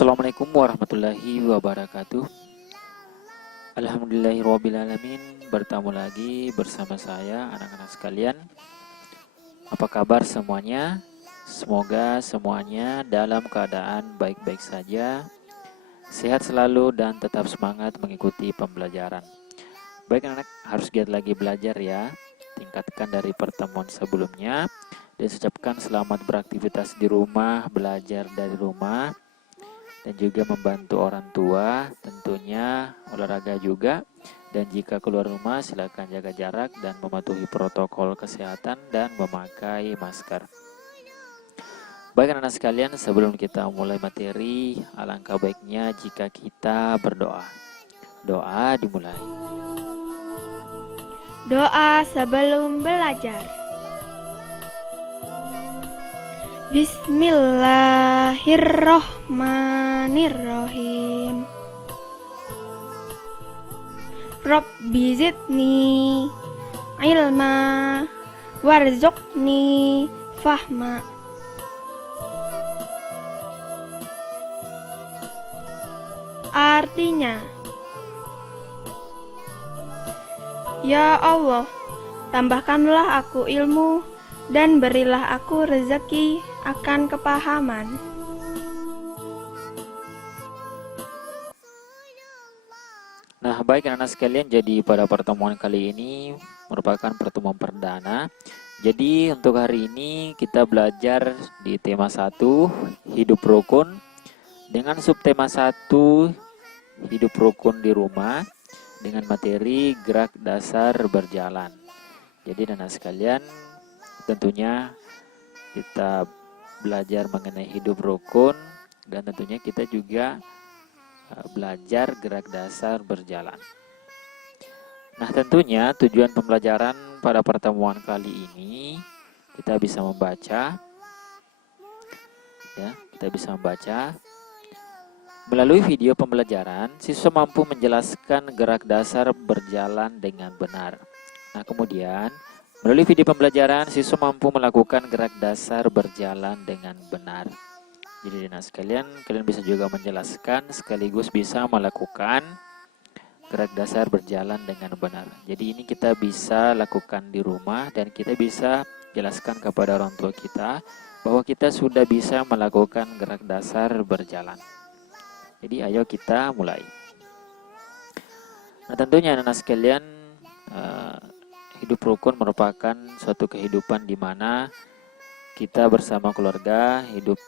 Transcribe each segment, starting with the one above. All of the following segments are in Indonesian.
Assalamualaikum warahmatullahi wabarakatuh. Alhamdulillahirrabbilalamin. Bertemu lagi bersama saya anak-anak sekalian. Apa kabar semuanya? Semoga semuanya dalam keadaan baik-baik saja, sehat selalu dan tetap semangat mengikuti pembelajaran. Baik anak, harus giat lagi belajar ya. Tingkatkan dari pertemuan sebelumnya dan ucapkan selamat beraktivitas di rumah, belajar dari rumah, dan juga membantu orang tua, tentunya olahraga juga. Dan jika keluar rumah silakan jaga jarak dan mematuhi protokol kesehatan dan memakai masker. Baik anak-anak sekalian, sebelum kita mulai materi, alangkah baiknya jika kita berdoa. Doa dimulai. Doa sebelum belajar. Bismillahirrohmanirrohim. Rabbi zidni ilma warzuqni fahma. Artinya, ya Allah, tambahkanlah aku ilmu dan berilah aku rezeki akan kepahaman. Nah, baik anak-anak sekalian, jadi pada pertemuan kali ini merupakan pertemuan perdana. Jadi untuk hari ini kita belajar di tema 1, hidup rukun, dengan subtema 1, hidup rukun di rumah, dengan materi gerak dasar berjalan. Jadi anak-anak sekalian, tentunya kita belajar mengenai hidup rukun dan tentunya kita juga belajar gerak dasar berjalan. Nah, tentunya tujuan pembelajaran pada pertemuan kali ini kita bisa membaca ya, melalui video pembelajaran siswa mampu menjelaskan gerak dasar berjalan dengan benar. Nah, kemudian melalui video pembelajaran siswa mampu melakukan gerak dasar berjalan dengan benar. Jadi anak sekalian, kalian bisa juga menjelaskan sekaligus bisa melakukan gerak dasar berjalan dengan benar. Jadi ini kita bisa lakukan di rumah dan kita bisa jelaskan kepada orang tua kita bahwa kita sudah bisa melakukan gerak dasar berjalan. Jadi ayo kita mulai. Nah, tentunya anak sekalian, hidup rukun merupakan suatu kehidupan di mana kita bersama keluarga hidup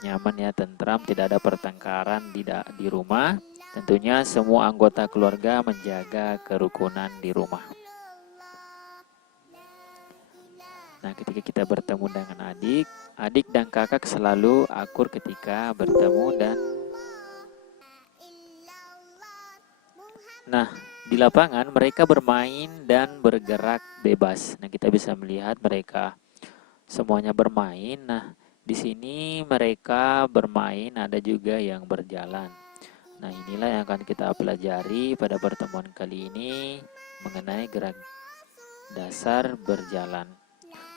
nyaman ya, tentram, tidak ada pertengkaran di rumah. Tentunya semua anggota keluarga menjaga kerukunan di rumah. Nah, ketika kita bertemu dengan adik dan kakak selalu akur ketika bertemu dan nah, di lapangan mereka bermain dan bergerak bebas. Nah, kita bisa melihat mereka semuanya bermain. Nah, di sini mereka bermain, ada juga yang berjalan. Nah, inilah yang akan kita pelajari pada pertemuan kali ini mengenai gerak dasar berjalan.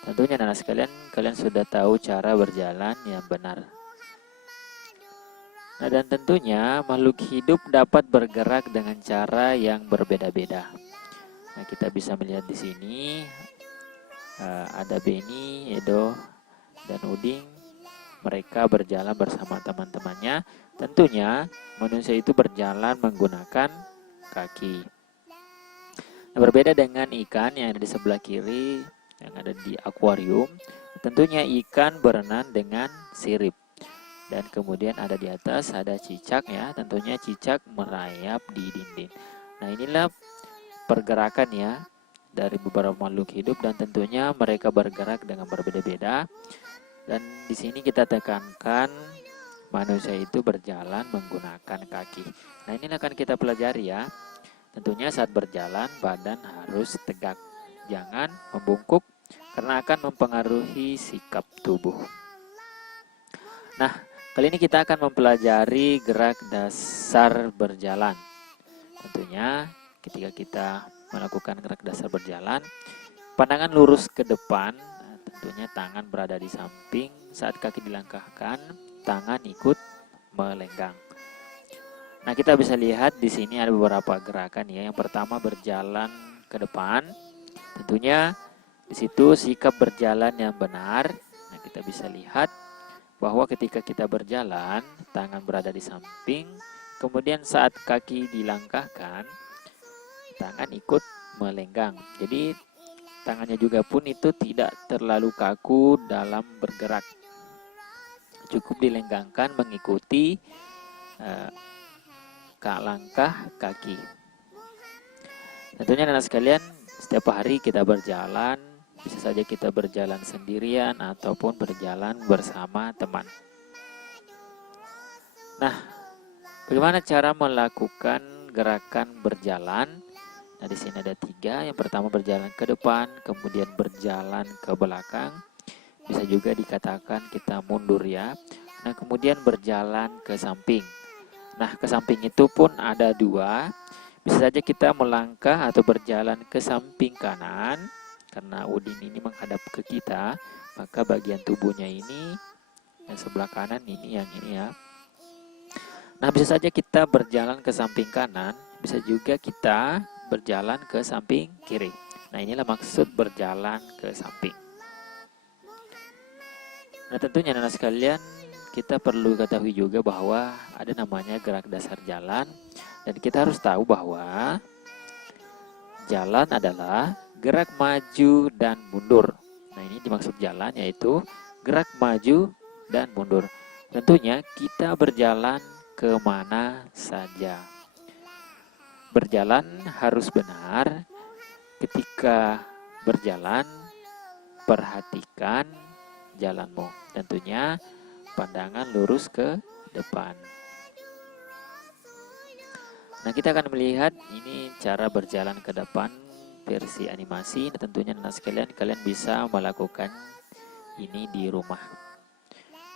Tentunya anak sekalian, kalian sudah tahu cara berjalan yang benar. Nah, dan tentunya makhluk hidup dapat bergerak dengan cara yang berbeda-beda. Nah, kita bisa melihat di sini ada Beni, Edo, dan Uding. Mereka berjalan bersama teman-temannya. Tentunya manusia itu berjalan menggunakan kaki. Nah, berbeda dengan ikan yang ada di sebelah kiri, yang ada di akuarium. Tentunya ikan berenang dengan sirip. Dan kemudian ada di atas ada cicak ya. Tentunya cicak merayap di dinding. Nah, inilah pergerakan ya dari beberapa makhluk hidup dan tentunya mereka bergerak dengan berbeda-beda. Dan di sini kita tekankan manusia itu berjalan menggunakan kaki. Nah, ini akan kita pelajari ya. Tentunya saat berjalan badan harus tegak, jangan membungkuk karena akan mempengaruhi sikap tubuh. Nah, kali ini kita akan mempelajari gerak dasar berjalan. Tentunya ketika kita melakukan gerak dasar berjalan, pandangan lurus ke depan. Tentunya tangan berada di samping. Saat kaki dilangkahkan, tangan ikut melenggang. Nah, kita bisa lihat di sini ada beberapa gerakan ya. Yang pertama berjalan ke depan. Tentunya di situ sikap berjalan yang benar. Nah, kita bisa lihat bahwa ketika kita berjalan, tangan berada di samping, kemudian saat kaki dilangkahkan, tangan ikut melenggang. Jadi tangannya juga pun itu tidak terlalu kaku dalam bergerak. Cukup dilenggangkan mengikuti langkah kaki. Tentunya anak sekalian, setiap hari kita berjalan, bisa saja kita berjalan sendirian ataupun berjalan bersama teman. Nah, bagaimana cara melakukan gerakan berjalan? Nah, di sini ada 3. Yang pertama berjalan ke depan, kemudian berjalan ke belakang. Bisa juga dikatakan kita mundur ya. Nah, kemudian berjalan ke samping. Nah, ke samping itu pun ada 2. Bisa saja kita melangkah atau berjalan ke samping kanan. Karena Udin ini menghadap ke kita, maka bagian tubuhnya ini yang sebelah kanan ini yang ini ya. Nah, bisa saja kita berjalan ke samping kanan, bisa juga kita berjalan ke samping kiri. Nah, inilah maksud berjalan ke samping. Nah, tentunya anak sekalian, kita perlu ketahui juga bahwa ada namanya gerak dasar jalan, dan kita harus tahu bahwa jalan adalah gerak maju dan mundur. Nah, ini dimaksud jalan yaitu gerak maju dan mundur. Tentunya kita berjalan kemana saja. Berjalan harus benar. Ketika berjalan, perhatikan jalanmu. Tentunya pandangan lurus ke depan. Nah, kita akan melihat ini cara berjalan ke depan versi animasi. Nah, tentunya anak sekalian, kalian bisa melakukan ini di rumah.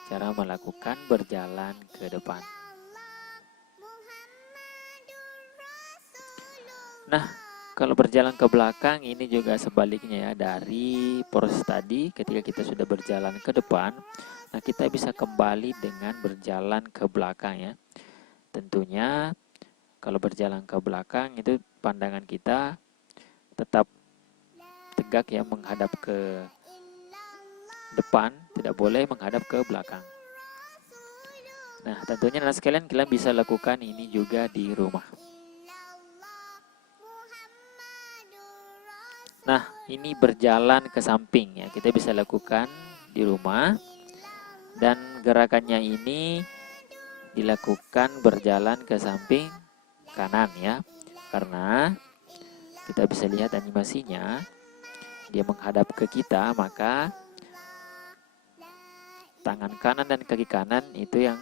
Cara melakukan berjalan ke depan. Nah, kalau berjalan ke belakang ini juga sebaliknya ya, dari proses tadi ketika kita sudah berjalan ke depan, nah kita bisa kembali dengan berjalan ke belakang ya. Tentunya kalau berjalan ke belakang itu pandangan kita tetap tegak ya, menghadap ke depan, tidak boleh menghadap ke belakang. Nah, tentunya anak sekalian, kalian bisa lakukan ini juga di rumah. Nah, ini berjalan ke samping ya, kita bisa lakukan di rumah. Dan gerakannya ini dilakukan berjalan ke samping kanan ya. Karena kita bisa lihat animasinya, dia menghadap ke kita, maka tangan kanan dan kaki kanan itu yang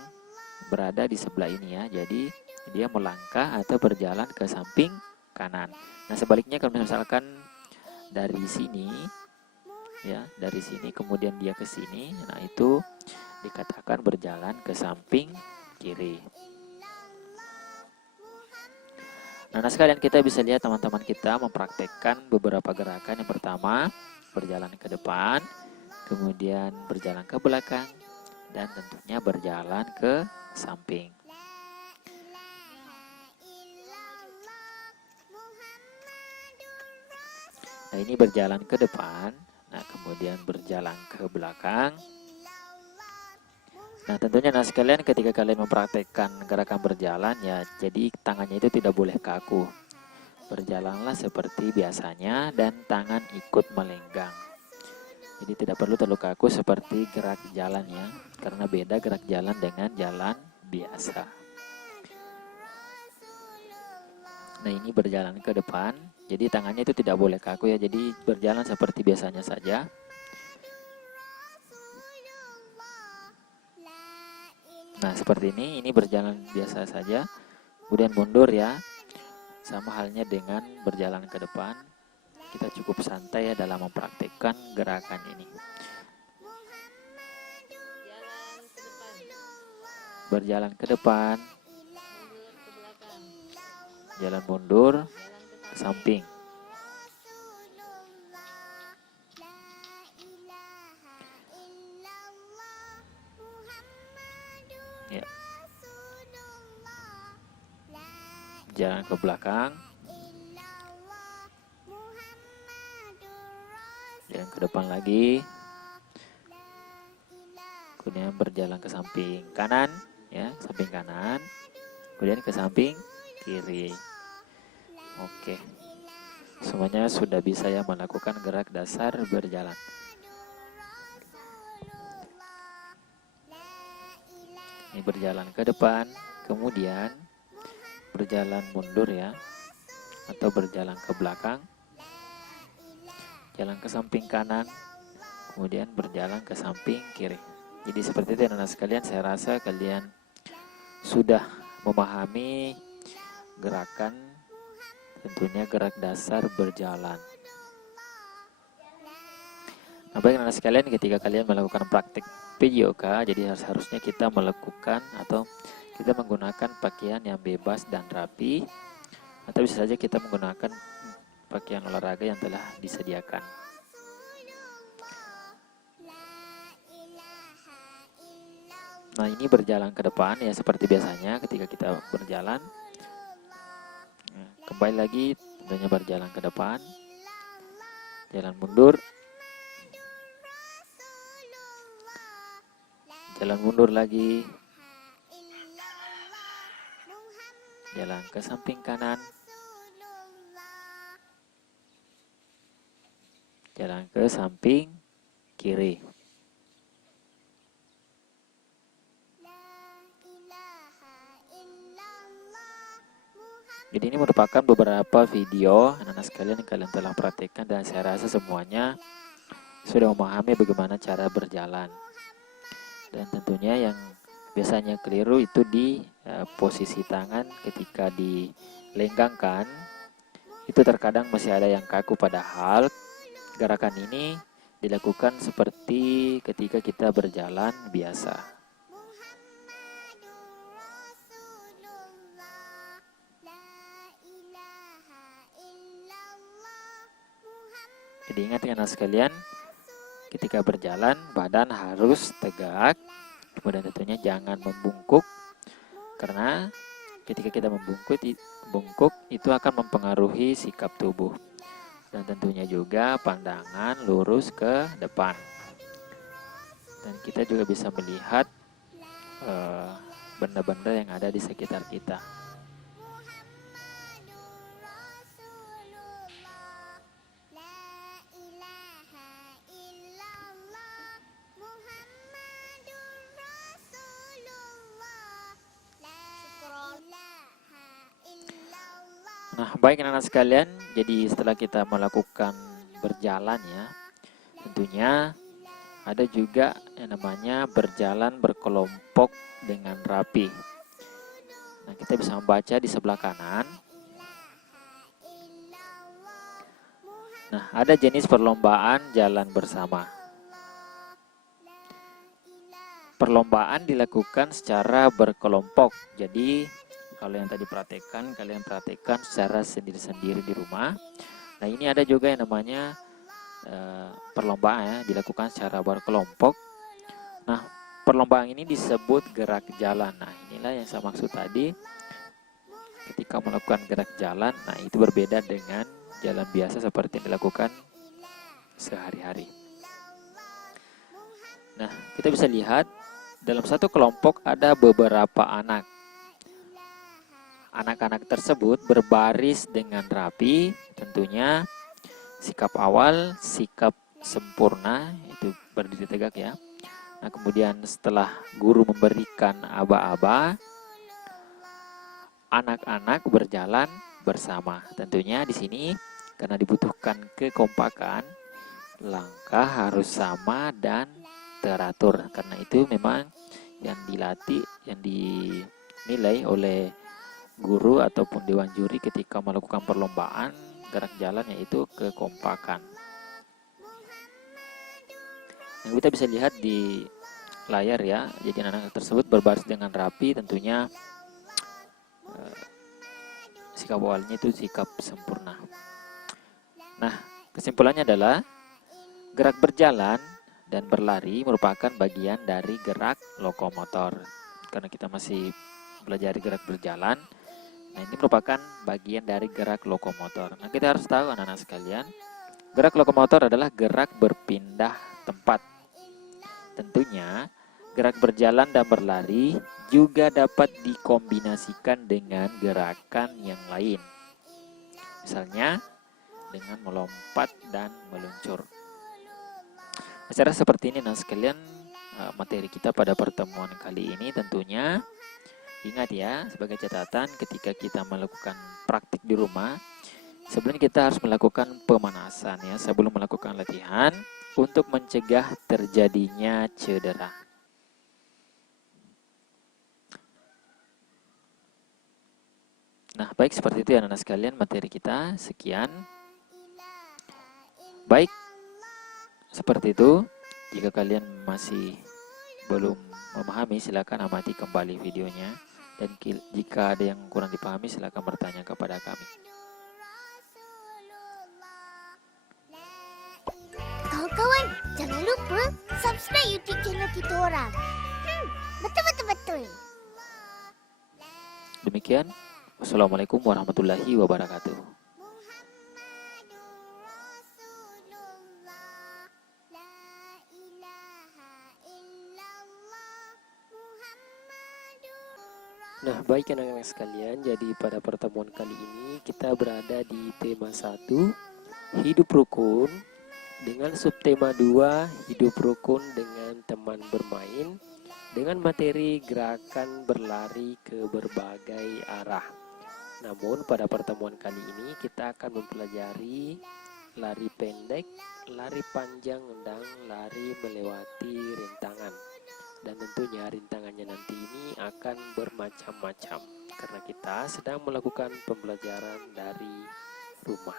berada di sebelah ini ya. Jadi dia melangkah atau berjalan ke samping kanan. Nah, sebaliknya kalau misalkan dari sini ya, dari sini kemudian dia ke sini, nah itu dikatakan berjalan ke samping kiri. Nah, sekalian, kita bisa lihat teman-teman kita mempraktekkan beberapa gerakan. Yang pertama berjalan ke depan, kemudian berjalan ke belakang, dan tentunya berjalan ke samping. Nah, ini berjalan ke depan, nah kemudian berjalan ke belakang. Nah, tentunya sekalian, ketika kalian mempraktekkan gerakan berjalan ya, jadi tangannya itu tidak boleh kaku. Berjalanlah seperti biasanya dan tangan ikut melenggang. Jadi tidak perlu terlalu kaku seperti gerak jalan ya, karena beda gerak jalan dengan jalan biasa. Nah, ini berjalan ke depan, jadi tangannya itu tidak boleh kaku ya, jadi berjalan seperti biasanya saja. Nah, seperti ini berjalan biasa saja. Kemudian mundur ya, sama halnya dengan berjalan ke depan. Kita cukup santai ya dalam mempraktikkan gerakan ini. Berjalan ke depan, jalan mundur, ke samping. Ya. ke belakang, jalan ke depan lagi, kemudian berjalan ke samping kanan, ya, samping kanan, kemudian ke samping kiri. Oke, semuanya sudah bisa ya melakukan gerak dasar berjalan. Ini berjalan ke depan, kemudian berjalan mundur ya, atau berjalan ke belakang, jalan ke samping kanan, kemudian berjalan ke samping kiri. Jadi seperti itu anak-anak sekalian, saya rasa kalian sudah memahami gerakan, tentunya gerak dasar berjalan. Nah, baik anak-anak sekalian, ketika kalian melakukan praktik PJOK, jadi harusnya kita melakukan atau kita menggunakan pakaian yang bebas dan rapi, atau bisa saja kita menggunakan pakaian olahraga yang telah disediakan. Nah, ini berjalan ke depan ya, seperti biasanya ketika kita berjalan. Nah, kembali lagi, tentunya berjalan ke depan, jalan mundur, jalan mundur lagi, jalan ke samping kanan, jalan ke samping kiri. Jadi ini merupakan beberapa video anak-anak sekalian yang kalian telah praktekkan, dan saya rasa semuanya sudah memahami bagaimana cara berjalan. Dan tentunya yang biasanya keliru itu di posisi tangan ketika dilenggangkan, itu terkadang masih ada yang kaku, padahal gerakan ini dilakukan seperti ketika kita berjalan biasa. Jadi ingat anak sekalian, ketika berjalan badan harus tegak, kemudian tentunya jangan membungkuk, karena ketika kita membungkuk itu akan mempengaruhi sikap tubuh, dan tentunya juga pandangan lurus ke depan, dan kita juga bisa melihat benda-benda yang ada di sekitar kita. Nah, baik anak-anak sekalian, jadi setelah kita melakukan berjalan ya, tentunya ada juga yang namanya berjalan berkelompok dengan rapi. Nah, kita bisa membaca di sebelah kanan. Nah, ada jenis perlombaan jalan bersama. Perlombaan dilakukan secara berkelompok, jadi kalau yang tadi kalian praktekkan secara sendiri-sendiri di rumah. Nah, ini ada juga yang namanya perlombaan ya, dilakukan secara berkelompok. Nah, perlombaan ini disebut gerak jalan. Nah, inilah yang saya maksud tadi. Ketika melakukan gerak jalan, nah itu berbeda dengan jalan biasa seperti yang dilakukan sehari-hari. Nah, kita bisa lihat dalam satu kelompok ada beberapa anak. Anak-anak tersebut berbaris dengan rapi, tentunya sikap awal, sikap sempurna, itu berdiri tegak ya. Nah, kemudian setelah guru memberikan aba-aba, anak-anak berjalan bersama. Tentunya di sini karena dibutuhkan kekompakan, langkah harus sama dan teratur. Karena itu memang yang dilatih, yang dinilai oleh guru ataupun dewan juri ketika melakukan perlombaan gerak jalan, yaitu kekompakan. Yang kita bisa lihat di layar ya, jadi anak-anak tersebut berbaris dengan rapi, tentunya sikap awalnya itu sikap sempurna. Nah, kesimpulannya adalah gerak berjalan dan berlari merupakan bagian dari gerak lokomotor. Karena kita masih belajar gerak berjalan, Nah, ini merupakan bagian dari gerak lokomotor. Nah, kita harus tahu anak-anak sekalian, gerak lokomotor adalah gerak berpindah tempat. Tentunya, gerak berjalan dan berlari juga dapat dikombinasikan dengan gerakan yang lain. Misalnya, dengan melompat dan meluncur. Secara seperti ini, nah sekalian, materi kita pada pertemuan kali ini tentunya ingat ya, sebagai catatan ketika kita melakukan praktik di rumah, sebenarnya kita harus melakukan pemanasan ya sebelum melakukan latihan untuk mencegah terjadinya cedera. Nah, baik seperti itu ya anak-anak sekalian materi kita. Sekian. Baik, seperti itu. Jika kalian masih belum memahami, silakan amati kembali videonya. Dan jika ada yang kurang dipahami, silakan bertanya kepada kami. Kawan-kawan, jangan lupa subscribe YouTube channel kita orang. Betul. Demikian. Wassalamualaikum warahmatullahi wabarakatuh. Nah, baik anak-anak sekalian, jadi pada pertemuan kali ini kita berada di tema 1, hidup rukun, dengan subtema 2, hidup rukun dengan teman bermain, dengan materi gerakan berlari ke berbagai arah. Namun pada pertemuan kali ini kita akan mempelajari lari pendek, lari panjang, dan lari melewati rintangan. Dan tentunya rintangannya nanti ini akan bermacam-macam karena kita sedang melakukan pembelajaran dari rumah.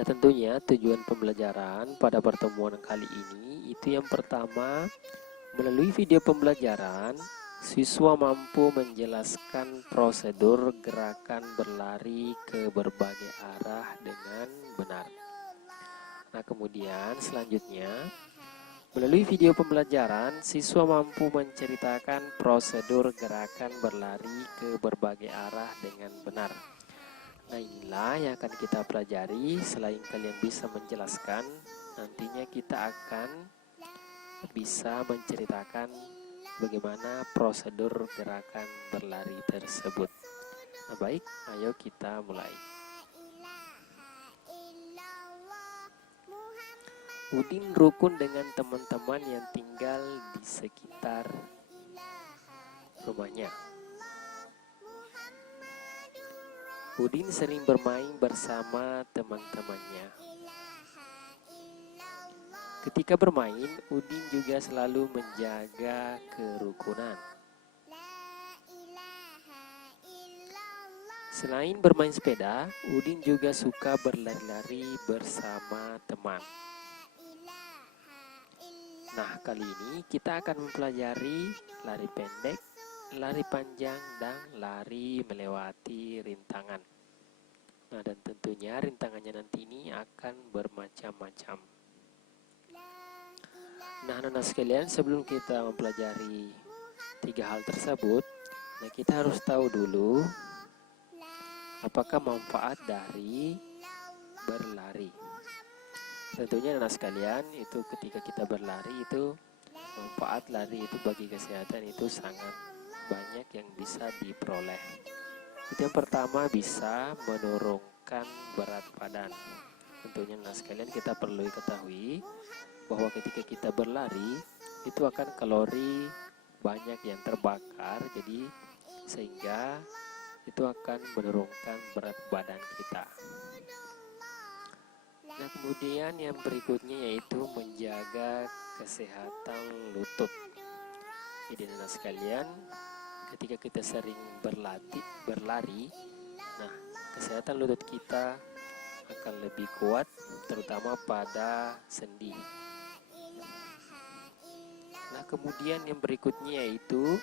Nah, tentunya tujuan pembelajaran pada pertemuan kali ini itu yang pertama, melalui video pembelajaran siswa mampu menjelaskan prosedur gerakan berlari ke berbagai arah dengan benar. Nah, kemudian selanjutnya, melalui video pembelajaran, siswa mampu menceritakan prosedur gerakan berlari ke berbagai arah dengan benar. Nah, inilah yang akan kita pelajari. Selain kalian bisa menjelaskan, nantinya kita akan bisa menceritakan bagaimana prosedur gerakan berlari tersebut. Nah, baik, ayo kita mulai. Udin rukun dengan teman-teman yang tinggal di sekitar rumahnya. Udin sering bermain bersama teman-temannya. Ketika bermain, Udin juga selalu menjaga kerukunan. Selain bermain sepeda, Udin juga suka berlari-lari bersama teman. Nah, kali ini kita akan mempelajari lari pendek, lari panjang, dan lari melewati rintangan. Nah, dan tentunya rintangannya nanti ini akan bermacam-macam. Nah, anak-anak sekalian, sebelum kita mempelajari 3 hal tersebut, nah kita harus tahu dulu apakah manfaat dari berlari. Tentunya anak sekalian, itu ketika kita berlari itu manfaat lari itu bagi kesehatan itu sangat banyak yang bisa diperoleh. Itu yang pertama, bisa menurunkan berat badan. Tentunya anak sekalian, kita perlu ketahui bahwa ketika kita berlari itu akan kalori banyak yang terbakar, jadi sehingga itu akan menurunkan berat badan kita. Nah, kemudian yang berikutnya yaitu menjaga kesehatan lutut. Jadi anak sekalian, ketika kita sering berlari, nah kesehatan lutut kita akan lebih kuat, terutama pada sendi. Nah, kemudian yang berikutnya yaitu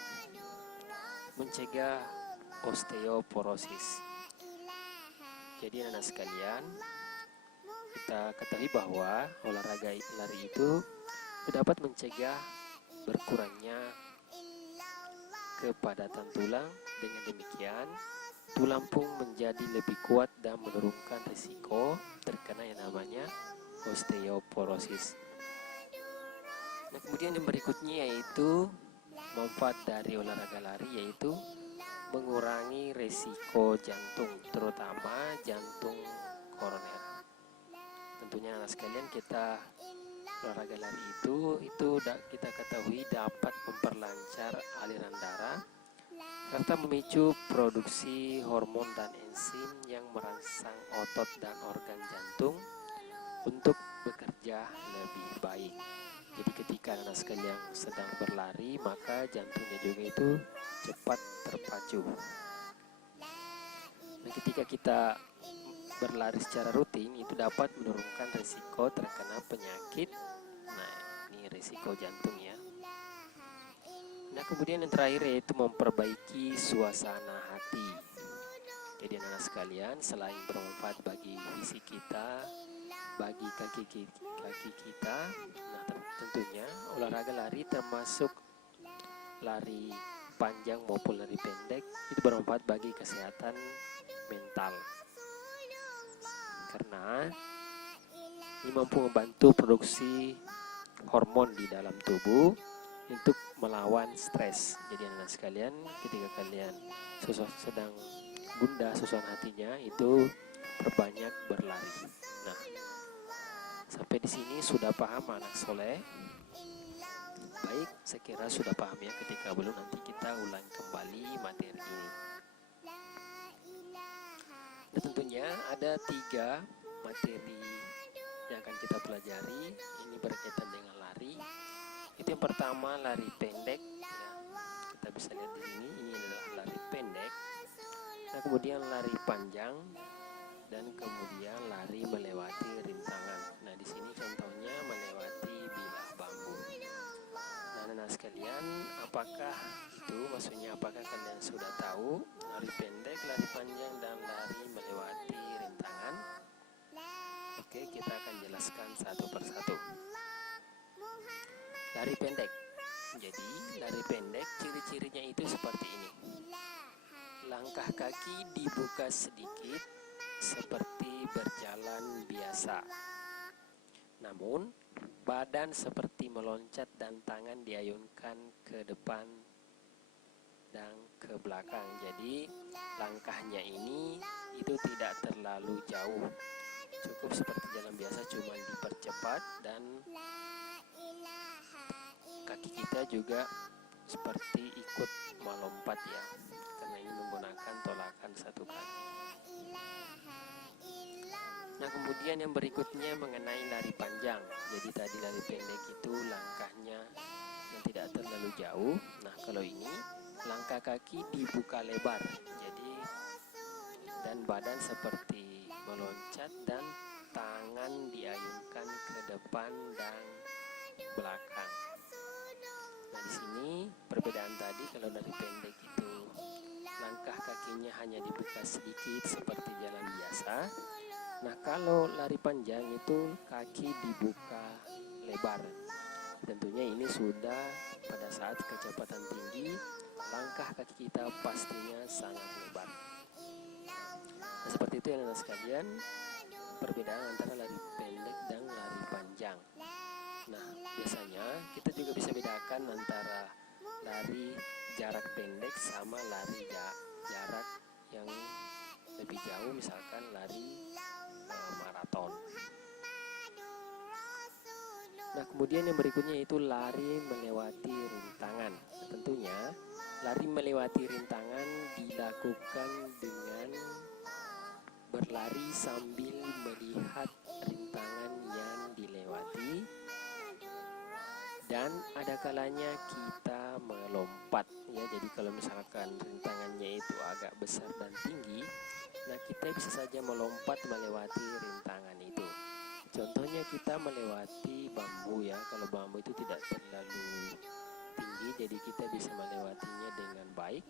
mencegah osteoporosis. Jadi anak sekalian, kita ketahui bahwa olahraga lari itu dapat mencegah berkurangnya kepadatan tulang. Dengan demikian, tulang pun menjadi lebih kuat dan menurunkan risiko terkena yang namanya osteoporosis. Nah, kemudian yang berikutnya yaitu manfaat dari olahraga lari, yaitu mengurangi risiko jantung, terutama jantung koroner. Tentunya anak sekalian, kita olahraga lari itu kita ketahui dapat memperlancar aliran darah serta memicu produksi hormon dan enzim yang merangsang otot dan organ jantung untuk bekerja lebih baik. Jadi ketika anak sekalian sedang berlari, maka jantungnya juga itu cepat terpacu. Nah, ketika kita berlari secara rutin, itu dapat menurunkan risiko terkena penyakit. Nah, ini risiko jantung ya. Nah, kemudian yang terakhir yaitu memperbaiki suasana hati. Jadi anak sekalian, selain bermanfaat bagi fisik kita, bagi kaki kita, nah tentunya olahraga lari termasuk lari panjang maupun lari pendek itu bermanfaat bagi kesehatan mental, karena ini mampu membantu produksi hormon di dalam tubuh untuk melawan stres. Jadi anak sekalian, ketika kalian sedang gundah suasana hatinya, itu perbanyak berlari. Nah, sampai di sini sudah paham anak soleh? Baik, saya kira sudah paham ya. Ketika belum, nanti kita ulang kembali materi ini. Dan tentunya ada 3 materi yang akan kita pelajari. Ini berkaitan dengan lari. Itu yang pertama, lari pendek ya. Kita bisa lihat di sini, ini adalah lari pendek. Nah, kemudian lari panjang, dan kemudian lari melewati rintangan. Nah, di sini contohnya melewati bilah bambu. Nah, anak sekalian, apakah kalian sudah tahu lari pendek, lari panjang, dan lari melewati rintangan? Oke, kita akan jelaskan satu persatu. Lari pendek. Jadi, lari pendek ciri-cirinya itu seperti ini. Langkah kaki dibuka sedikit seperti berjalan biasa. Namun, badan seperti meloncat dan tangan diayunkan ke depan dan ke belakang. Jadi, langkahnya ini itu tidak terlalu jauh. Cukup seperti jalan biasa, cuma dipercepat, dan kaki kita juga seperti ikut melompat ya, karena ini menggunakan tolakan satu kaki. Nah, kemudian yang berikutnya mengenai lari panjang. Jadi tadi lari pendek itu langkahnya yang tidak terlalu jauh. Nah, kalau ini langkah kaki dibuka lebar. Jadi dan badan seperti meloncat dan tangan diayunkan ke depan dan belakang. Nah, di sini perbedaan tadi, kalau lari pendek itu langkah kakinya hanya dibuka sedikit seperti jalan biasa. Nah, kalau lari panjang itu kaki dibuka lebar. Tentunya ini sudah pada saat kecepatan tinggi, langkah kaki kita pastinya sangat lebar. Nah, seperti itu ya anak sekalian, perbedaan antara lari pendek dan lari panjang. Nah, biasanya kita juga bisa bedakan antara lari jarak pendek sama lari jarak yang lebih jauh, misalkan lari maraton. Nah, kemudian yang berikutnya itu lari melewati rintangan. Tentunya lari melewati rintangan dilakukan dengan berlari sambil melihat rintangan yang dilewati, dan ada kalanya kita melompat ya. Jadi kalau misalkan rintangannya itu agak besar dan tinggi, nah kita bisa saja melompat melewati rintangan itu. Contohnya kita melewati bambu ya. Kalau bambu itu tidak terlalu tinggi, jadi kita bisa melewatinya dengan baik.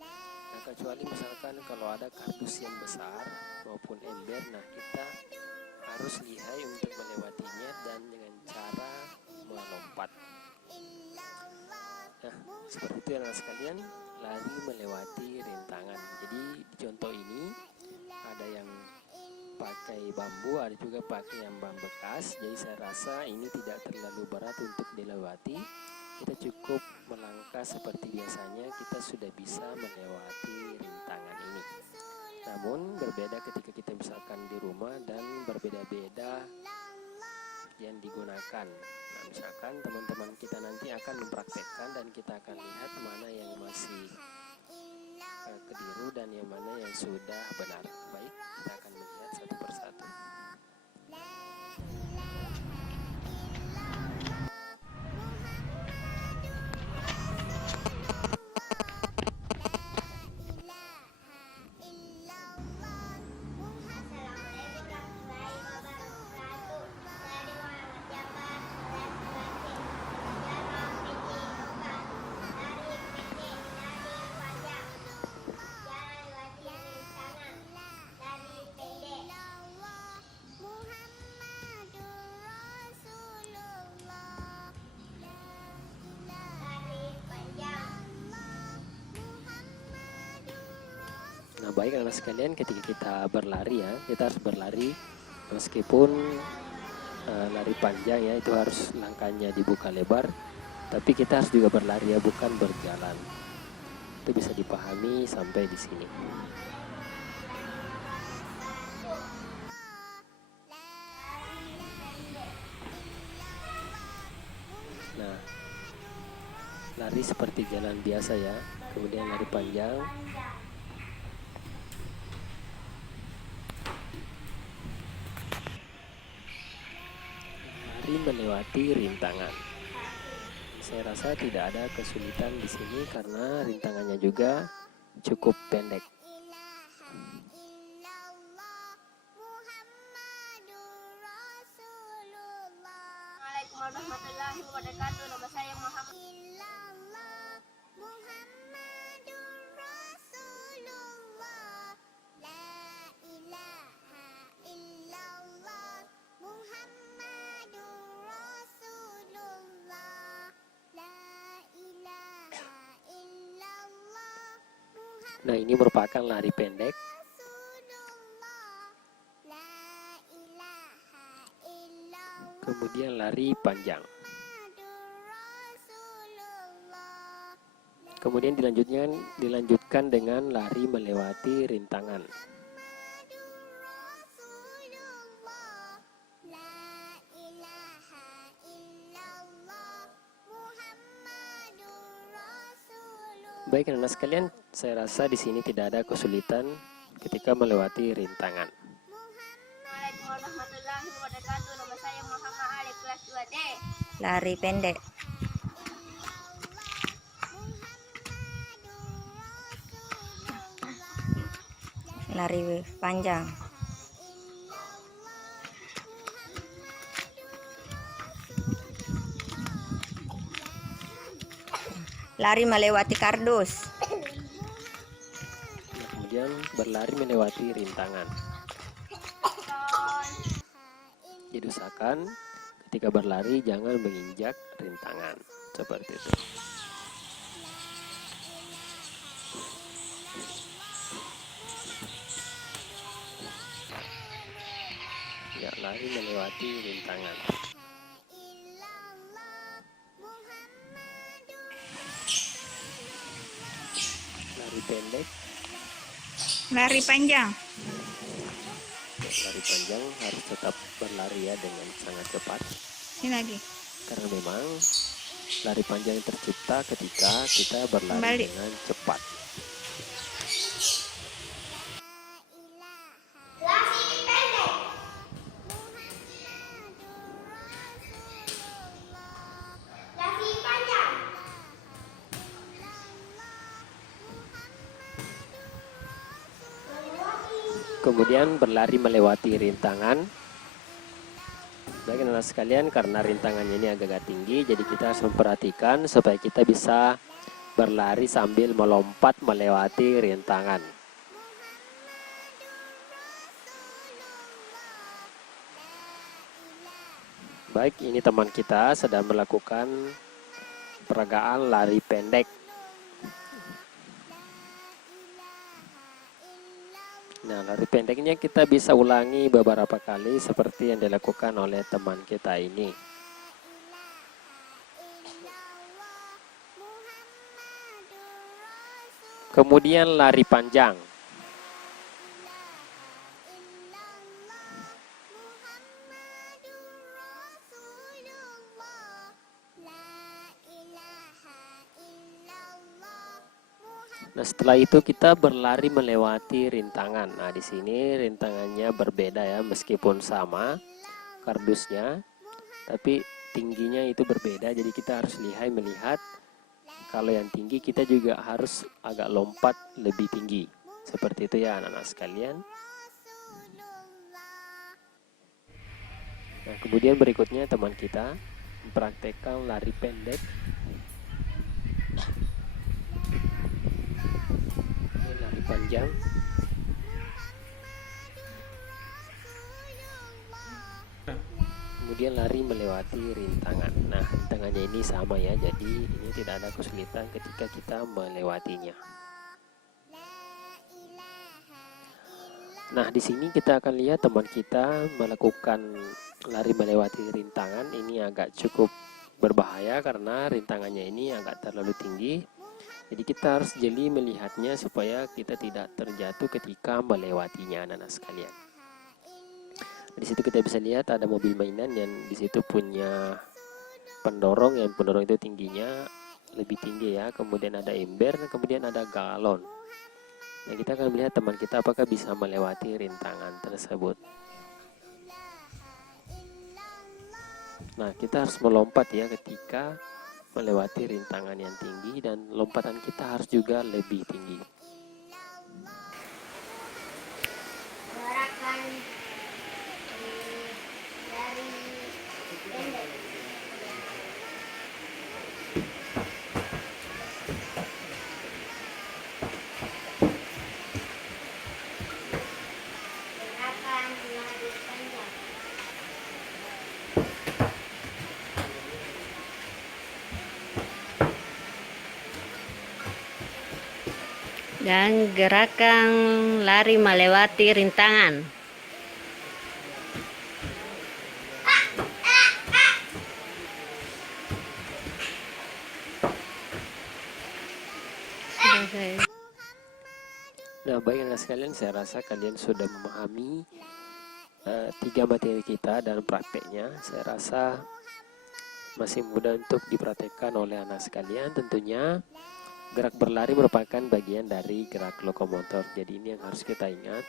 Nah, kecuali misalkan kalau ada kardus yang besar maupun ember, nah kita harus lihai untuk melewatinya dan dengan cara melompat. Nah, seperti itu anak sekalian, lari melewati rintangan. Jadi di contoh ini ada yang pakai bambu, ada juga pakai yang ban bekas. Jadi saya rasa ini tidak terlalu berat untuk dilewati. Kita cukup melangkah seperti biasanya, kita sudah bisa melewati rintangan ini. Namun berbeda ketika kita misalkan di rumah dan berbeda-beda yang digunakan. Nah, misalkan teman-teman kita nanti akan mempraktekkan dan kita akan lihat mana yang masih keliru dan yang mana yang sudah benar. Baik, kita akan melihat satu persatu. Nah, baik anak sekalian, ketika kita berlari ya, kita harus berlari meskipun lari panjang ya, itu harus langkahnya dibuka lebar, tapi kita harus juga berlari ya, bukan berjalan. Itu bisa dipahami sampai di sini. Nah, lari seperti jalan biasa ya, kemudian lari panjang. Lari melewati rintangan. Saya rasa tidak ada kesulitan di sini karena rintangannya juga cukup pendek. Assalamualaikum warahmatullahi wabarakatuh. Nama saya Muhammad. Nah, ini merupakan lari pendek. Kemudian lari panjang. Kemudian dilanjutkan dengan lari melewati rintangan. Baik anak sekalian, saya rasa di sini tidak ada kesulitan ketika melewati rintangan. Assalamualaikum warahmatullahi wabarakatuh. Nama saya Muhammad Ali, kelas 2D. Lari pendek. Lari panjang. Lari melewati kardus. Nah, kemudian berlari melewati rintangan. Jadi usahakan ketika berlari jangan menginjak rintangan seperti itu. Ya, lari melewati rintangan. Lari pendek. Lari panjang. Lari panjang harus tetap berlari ya dengan sangat cepat. Ini lagi. Karena memang lari panjang tercipta ketika kita berlari Kembali. dengan cepat. Kemudian berlari melewati rintangan. Baik anak sekalian, karena rintangannya ini agak tinggi, jadi kita harus memperhatikan supaya kita bisa berlari sambil melompat melewati rintangan. Baik, ini teman kita sedang melakukan peragaan lari pendek. Nah, lari pendeknya kita bisa ulangi beberapa kali seperti yang dilakukan oleh teman kita ini. Kemudian lari panjang. Nah, setelah itu kita berlari melewati rintangan. Nah, di sini rintangannya berbeda ya, meskipun sama kardusnya, tapi tingginya itu berbeda. Jadi kita harus melihat kalau yang tinggi kita juga harus agak lompat lebih tinggi. Seperti itu ya anak-anak sekalian. Nah, kemudian berikutnya teman kita mempraktekkan lari pendek. Lari panjang. Kemudian lari melewati rintangan. Nah, rintangannya ini sama ya, jadi ini tidak ada kesulitan ketika kita melewatinya. Nah, di sini kita akan lihat teman kita melakukan lari melewati rintangan. Ini agak cukup berbahaya karena rintangannya ini agak terlalu tinggi. Jadi kita harus jeli melihatnya supaya kita tidak terjatuh ketika melewatinya anak-anak sekalian. Di situ kita bisa lihat ada mobil mainan yang di situ punya pendorong, yang pendorong itu tingginya lebih tinggi ya. Kemudian ada ember, kemudian ada galon. Nah, kita akan melihat teman kita apakah bisa melewati rintangan tersebut. Nah, kita harus melompat ya ketika melewati rintangan yang tinggi, dan lompatan kita harus juga lebih tinggi. Gerakan dari pendek. Gerakan lari panjang. Dan gerakan lari melewati rintangan. Nah, baik anak sekalian, saya rasa kalian sudah memahami 3 materi kita dan prakteknya. Saya rasa masih mudah untuk dipraktekkan oleh anak sekalian. Tentunya gerak berlari merupakan bagian dari gerak lokomotor, jadi ini yang harus kita ingat.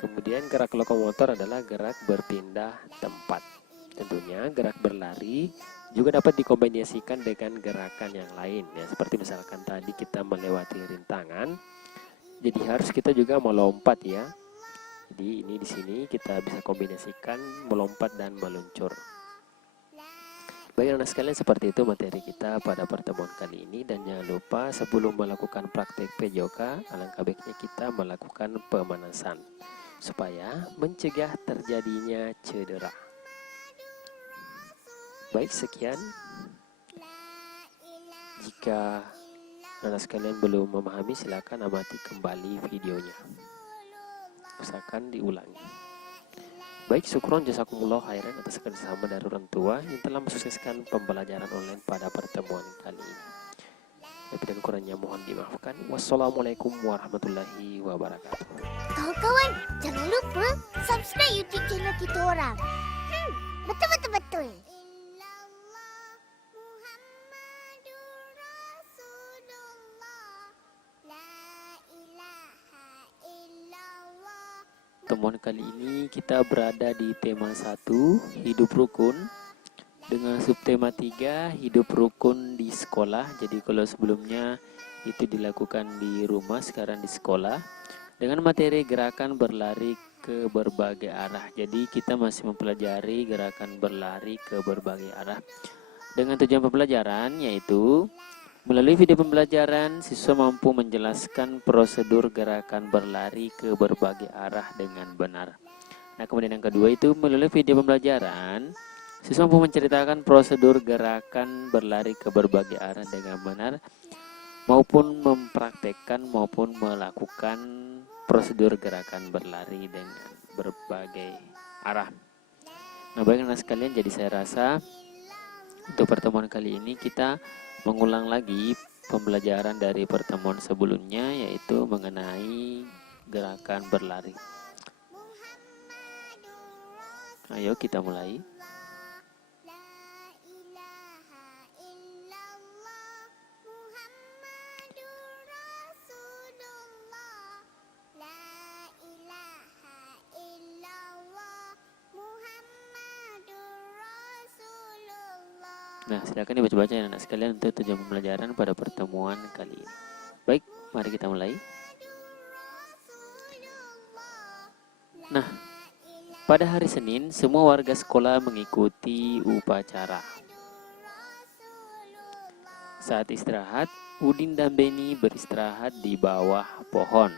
Kemudian gerak lokomotor adalah gerak berpindah tempat. Tentunya gerak berlari juga dapat dikombinasikan dengan gerakan yang lain ya, seperti misalkan tadi kita melewati rintangan, jadi harus kita juga melompat ya. Jadi ini di sini kita bisa kombinasikan melompat dan meluncur. Baik anak sekalian, seperti itu materi kita pada pertemuan kali ini, dan jangan lupa sebelum melakukan praktek PJOK, alangkah baiknya kita melakukan pemanasan supaya mencegah terjadinya cedera. Baik, sekian. Jika anak sekalian belum memahami, silakan amati kembali videonya. Usahakan diulangi. Baik, syukron jazakumullah khairan atas kerjasama dari orang tua yang telah mensukseskan pembelajaran online pada pertemuan kali ini. Lebih dan kurangnya mohon dimaafkan. Wassalamualaikum warahmatullahi wabarakatuh. Kawan-kawan, jangan lupa subscribe YouTube channel kita orang. Betul. Temuan kali ini kita berada di tema 1, hidup rukun, dengan subtema 3, hidup rukun di sekolah. Jadi kalau sebelumnya itu dilakukan di rumah, sekarang di sekolah, dengan materi gerakan berlari ke berbagai arah. Jadi kita masih mempelajari gerakan berlari ke berbagai arah dengan tujuan pembelajaran, yaitu melalui video pembelajaran, siswa mampu menjelaskan prosedur gerakan berlari ke berbagai arah dengan benar. Nah, kemudian yang kedua itu melalui video pembelajaran, Siswa mampu menceritakan prosedur gerakan berlari ke berbagai arah dengan benar maupun mempraktekkan maupun melakukan prosedur gerakan berlari dengan berbagai arah. Nah, baik anak sekalian, jadi saya rasa untuk pertemuan kali ini kita mengulang lagi pembelajaran dari pertemuan sebelumnya, yaitu mengenai gerakan berlari. Ayo kita mulai. Nah, silakan dibaca-baca ya anak sekalian untuk tujuan pembelajaran pada pertemuan kali ini. Baik, mari kita mulai. Nah, pada hari Senin, semua warga sekolah mengikuti upacara. Saat istirahat, Udin dan Beni beristirahat di bawah pohon.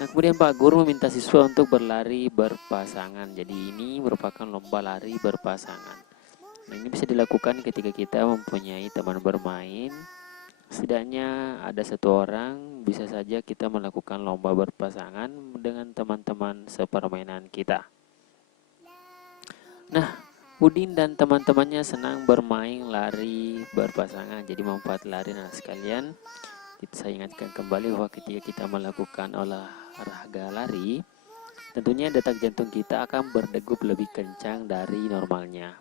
Nah, kemudian Pak Guru meminta siswa untuk berlari berpasangan. Jadi ini merupakan lomba lari berpasangan. Nah, ini bisa dilakukan ketika kita mempunyai teman bermain. Setidaknya ada satu orang, bisa saja kita melakukan lomba berpasangan dengan teman-teman sepermainan kita. Nah, Udin dan teman-temannya senang bermain lari berpasangan. Jadi manfaat lari anak sekalian, saya ingatkan kembali bahwa ketika kita melakukan olahraga lari, tentunya detak jantung kita akan berdegup lebih kencang dari normalnya.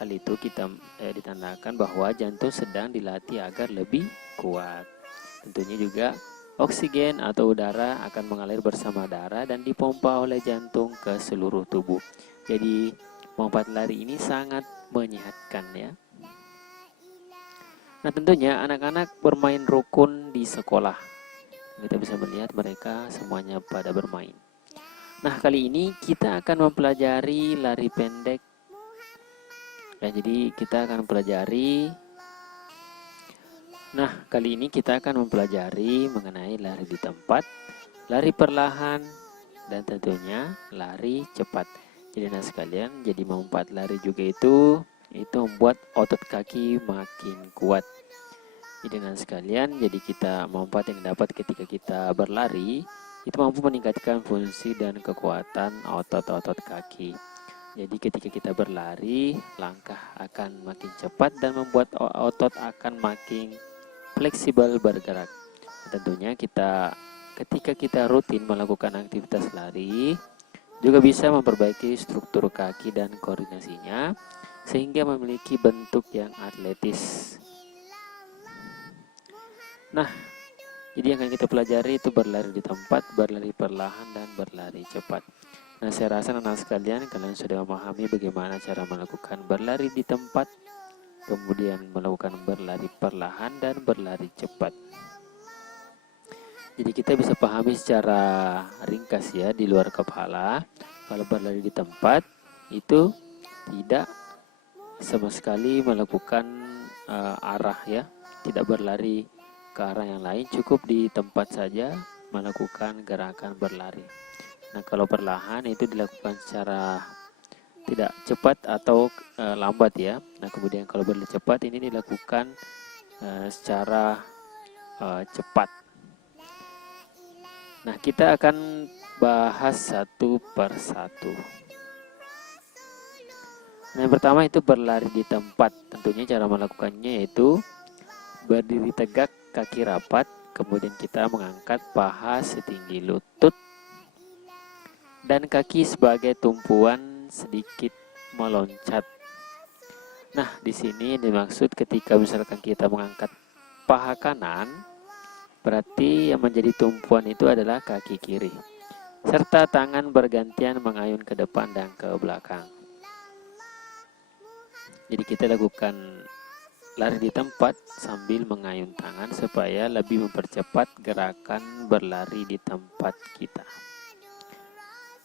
Hal itu kita ditandakan bahwa jantung sedang dilatih agar lebih kuat. Tentunya juga oksigen atau udara akan mengalir bersama darah dan dipompa oleh jantung ke seluruh tubuh. Jadi manfaat lari ini sangat menyehatkan ya. Nah, tentunya anak-anak bermain rukun di sekolah. Kita bisa melihat mereka semuanya pada bermain. Nah, kali ini kita akan mempelajari lari pendek. Ya, jadi kita akan mempelajari. Nah, kali ini kita akan mempelajari mengenai lari di tempat, lari perlahan, dan tentunya lari cepat. Jadi anak sekalian, jadi manfaat lari juga itu membuat otot kaki makin kuat. Jadi anak sekalian, jadi kita manfaat yang dapat ketika kita berlari itu mampu meningkatkan fungsi dan kekuatan otot-otot kaki. Jadi ketika kita berlari, langkah akan makin cepat dan membuat otot akan makin fleksibel bergerak. Tentunya ketika kita rutin melakukan aktivitas lari, juga bisa memperbaiki struktur kaki dan koordinasinya, sehingga memiliki bentuk yang atletis. Nah, jadi yang akan kita pelajari itu berlari di tempat, berlari perlahan, dan berlari cepat. Nah, saya rasa anak sekalian kalian sudah memahami bagaimana cara melakukan berlari di tempat, kemudian melakukan berlari perlahan dan berlari cepat. Jadi kita bisa pahami secara ringkas ya di luar kepala. Kalau berlari di tempat itu tidak sama sekali melakukan arah ya, tidak berlari ke arah yang lain, cukup di tempat saja melakukan gerakan berlari. Nah, kalau perlahan itu dilakukan secara tidak cepat atau lambat ya. Nah, kemudian kalau berlari cepat ini dilakukan secara cepat. Nah, kita akan bahas satu per satu. Nah, yang pertama itu berlari di tempat. Tentunya cara melakukannya yaitu berdiri tegak, kaki rapat, kemudian kita mengangkat paha setinggi lutut dan kaki sebagai tumpuan sedikit meloncat. Nah, di sini dimaksud ketika misalkan kita mengangkat paha kanan, berarti yang menjadi tumpuan itu adalah kaki kiri. Serta tangan bergantian mengayun ke depan dan ke belakang. Jadi kita lakukan lari di tempat sambil mengayun tangan supaya lebih mempercepat gerakan berlari di tempat kita.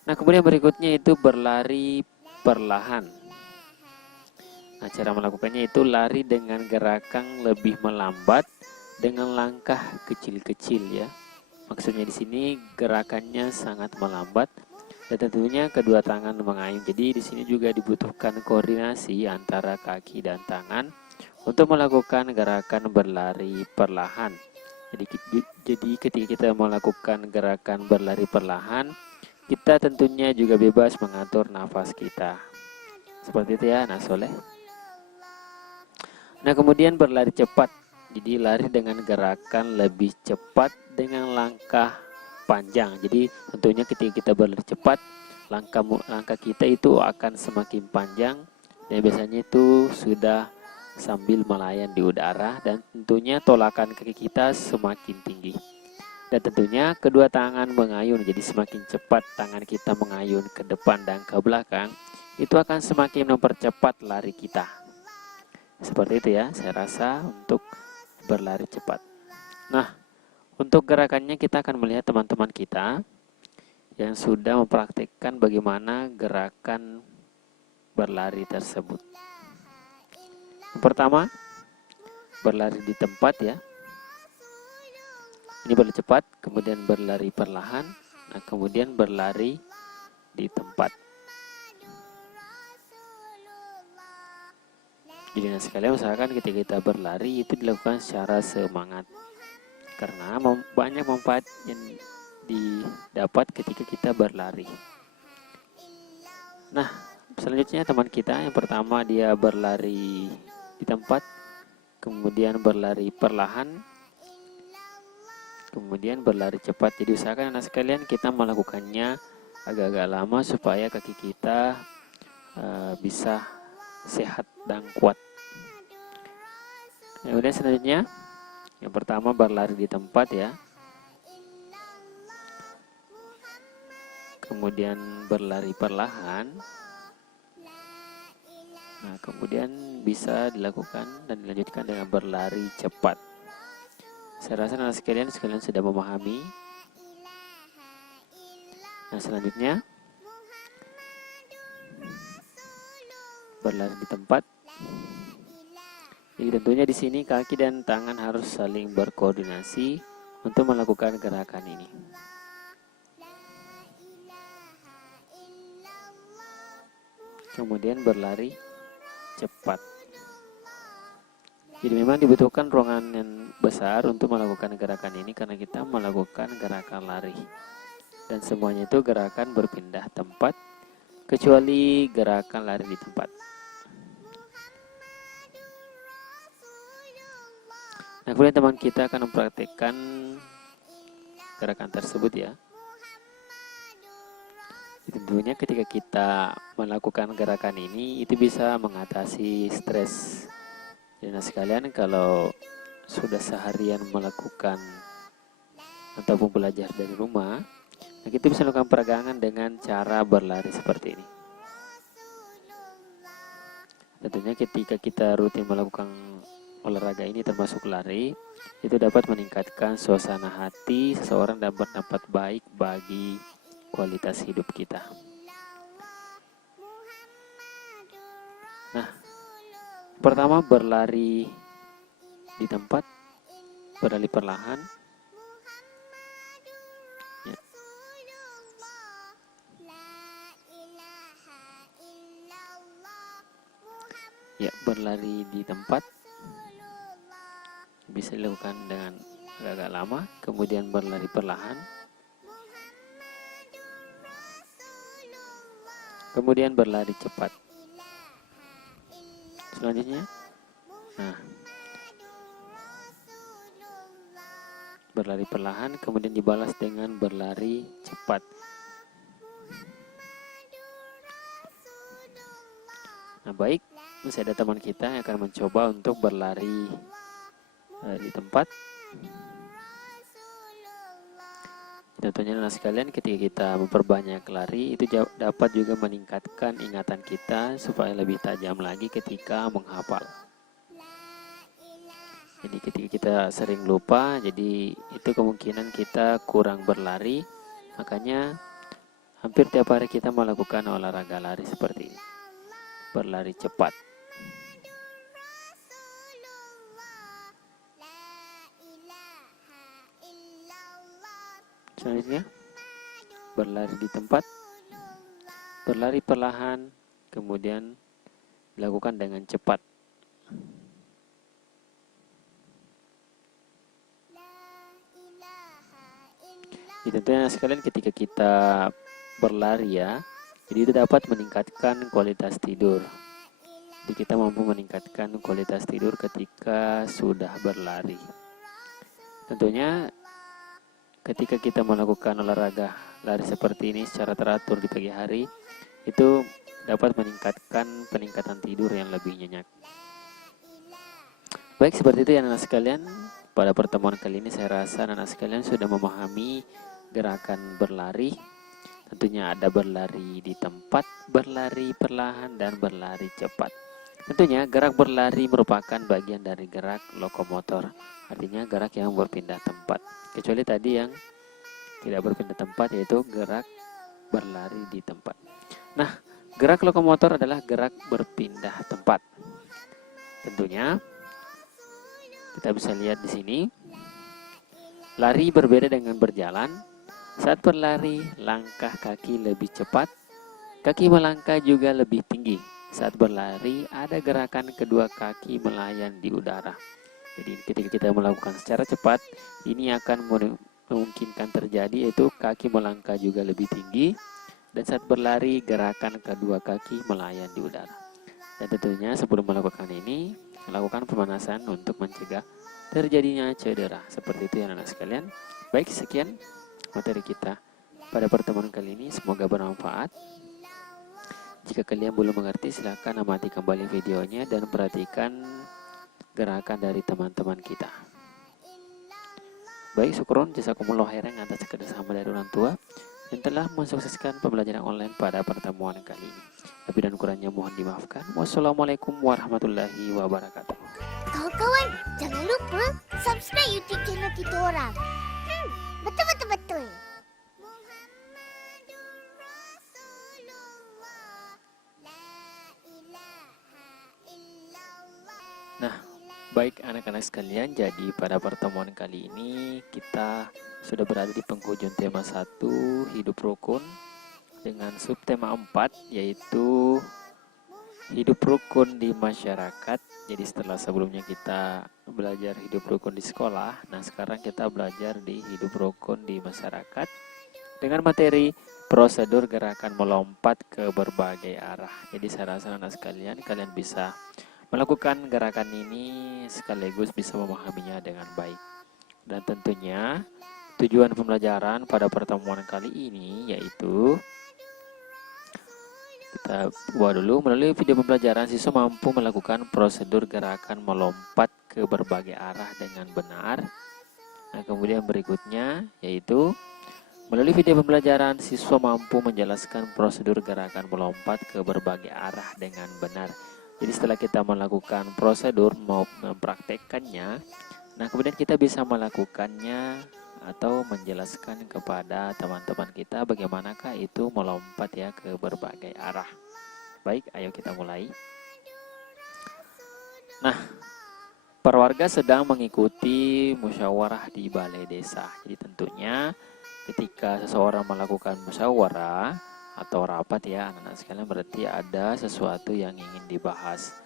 Nah, kemudian berikutnya itu berlari perlahan. Nah, cara melakukannya itu lari dengan gerakan lebih melambat dengan langkah kecil-kecil ya. Maksudnya di sini gerakannya sangat melambat Dan tentunya kedua tangan mengayun. Jadi di sini juga dibutuhkan koordinasi antara kaki dan tangan untuk melakukan gerakan berlari perlahan. Jadi ketika kita melakukan gerakan berlari perlahan, kita tentunya juga bebas mengatur nafas kita. Seperti itu ya, anak soleh. Nah, kemudian berlari cepat. Jadi lari dengan gerakan lebih cepat dengan langkah panjang. Jadi tentunya ketika kita berlari cepat, langkah kita itu akan semakin panjang dan biasanya itu sudah sambil melayang di udara, dan tentunya tolakan kaki kita semakin tinggi. Dan tentunya kedua tangan mengayun, jadi semakin cepat tangan kita mengayun ke depan dan ke belakang, itu akan semakin mempercepat lari kita. Seperti itu ya, saya rasa untuk berlari cepat. Nah, untuk gerakannya kita akan melihat teman-teman kita yang sudah mempraktikkan bagaimana gerakan berlari tersebut. Yang pertama, berlari di tempat ya. Ini berlari cepat, kemudian berlari perlahan, nah kemudian berlari di tempat. Jadi sekalian usahakan ketika kita berlari itu dilakukan secara semangat, karena banyak manfaat yang didapat ketika kita berlari. Nah, selanjutnya teman kita yang pertama dia berlari di tempat, kemudian berlari perlahan, kemudian berlari cepat. Jadi usahakan anak sekalian kita melakukannya agak-agak lama supaya kaki kita bisa sehat dan kuat. Kemudian selanjutnya yang pertama berlari di tempat ya, kemudian berlari perlahan, nah kemudian bisa dilakukan dan dilanjutkan dengan berlari cepat. Saya rasa anak sekalian sudah memahami. Nah selanjutnya berlari di tempat. Jadi tentunya di sini kaki dan tangan harus saling berkoordinasi untuk melakukan gerakan ini. Kemudian berlari cepat. Jadi memang dibutuhkan ruangan yang besar untuk melakukan gerakan ini karena kita melakukan gerakan lari. Dan semuanya itu gerakan berpindah tempat kecuali gerakan lari di tempat. Nah, kemudian teman kita akan mempraktikkan gerakan tersebut ya. Tentunya ketika kita melakukan gerakan ini itu bisa mengatasi stres. Jadi sekalian kalau sudah seharian melakukan ataupun belajar dari rumah, nah kita bisa melakukan peregangan dengan cara berlari seperti ini. Tentunya ketika kita rutin melakukan olahraga ini termasuk lari, itu dapat meningkatkan suasana hati seseorang dan berdampak baik bagi kualitas hidup kita. Nah, pertama berlari di tempat, berlari perlahan. Ya. Ya, berlari di tempat bisa dilakukan dengan agak lama, kemudian berlari perlahan, kemudian berlari cepat. Selanjutnya, nah, berlari perlahan, kemudian dibalas dengan berlari cepat. Nah, baik, masih ada teman kita yang akan mencoba untuk berlari di tempat. Tentunya anak sekalian ketika kita memperbanyak lari itu dapat juga meningkatkan ingatan kita supaya lebih tajam lagi ketika menghafal. Jadi ketika kita sering lupa, jadi itu kemungkinan kita kurang berlari. Makanya hampir tiap hari kita melakukan olahraga lari seperti ini, berlari cepat. Selanjutnya berlari di tempat. berlari perlahan, kemudian dilakukan dengan cepat. Jadi tentunya sekalian ketika kita berlari ya, jadi itu dapat meningkatkan kualitas tidur. Jadi kita mampu meningkatkan kualitas tidur ketika sudah berlari. Tentunya ketika kita melakukan olahraga lari seperti ini secara teratur di pagi hari, itu dapat meningkatkan peningkatan tidur yang lebih nyenyak. Baik, seperti itu ya anak-anak sekalian. Pada pertemuan kali ini saya rasa anak-anak sekalian sudah memahami gerakan berlari. Tentunya ada berlari di tempat, berlari perlahan, dan berlari cepat. Tentunya gerak berlari merupakan bagian dari gerak lokomotor. Artinya gerak yang berpindah tempat. Kecuali tadi yang tidak berpindah tempat, yaitu gerak berlari di tempat. Nah, gerak lokomotor adalah gerak berpindah tempat. Tentunya kita bisa lihat di sini. Lari berbeda dengan berjalan. Saat berlari, langkah kaki lebih cepat, kaki melangkah juga lebih tinggi. Saat berlari, ada gerakan kedua kaki melayang di udara. Jadi ketika kita melakukan secara cepat, ini akan memungkinkan terjadi, yaitu kaki melangkah juga lebih tinggi. Dan saat berlari, gerakan kedua kaki melayang di udara. Dan tentunya sebelum melakukan ini, lakukan pemanasan untuk mencegah terjadinya cedera. Seperti itu ya anak-anak sekalian. Baik, sekian materi kita pada pertemuan kali ini. Semoga bermanfaat. Jika kalian belum mengerti, silahkan amati kembali videonya dan perhatikan gerakan dari teman-teman kita. Baik, syukron jazakumullah khairan atas kerjasama dari orang tua yang telah mensukseskan pembelajaran online pada pertemuan kali ini. Lebih dan kurangnya mohon dimaafkan. Wassalamualaikum warahmatullahi wabarakatuh. Kawan-kawan, jangan lupa subscribe YouTube channel kita orang. Betul. Nah, baik anak-anak sekalian, jadi pada pertemuan kali ini kita sudah berada di penghujung tema 1, hidup rukun, dengan subtema 4, yaitu hidup rukun di masyarakat. Jadi setelah sebelumnya kita belajar hidup rukun di sekolah, nah sekarang kita belajar di hidup rukun di masyarakat dengan materi prosedur gerakan melompat ke berbagai arah. Jadi saya rasa anak sekalian, kalian bisa melakukan gerakan ini sekaligus bisa memahaminya dengan baik. Dan tentunya tujuan pembelajaran pada pertemuan kali ini yaitu kita buat dulu, melalui video pembelajaran siswa mampu melakukan prosedur gerakan melompat ke berbagai arah dengan benar. Nah, kemudian berikutnya yaitu melalui video pembelajaran siswa mampu menjelaskan prosedur gerakan melompat ke berbagai arah dengan benar. Jadi setelah kita melakukan prosedur mau mempraktekkannya, nah kemudian kita bisa melakukannya atau menjelaskan kepada teman-teman kita bagaimanakah itu melompat ya ke berbagai arah. Baik, ayo kita mulai. Nah, para warga sedang mengikuti musyawarah di balai desa. Jadi tentunya ketika seseorang melakukan musyawarah atau rapat ya anak-anak sekalian, berarti ada sesuatu yang ingin dibahas.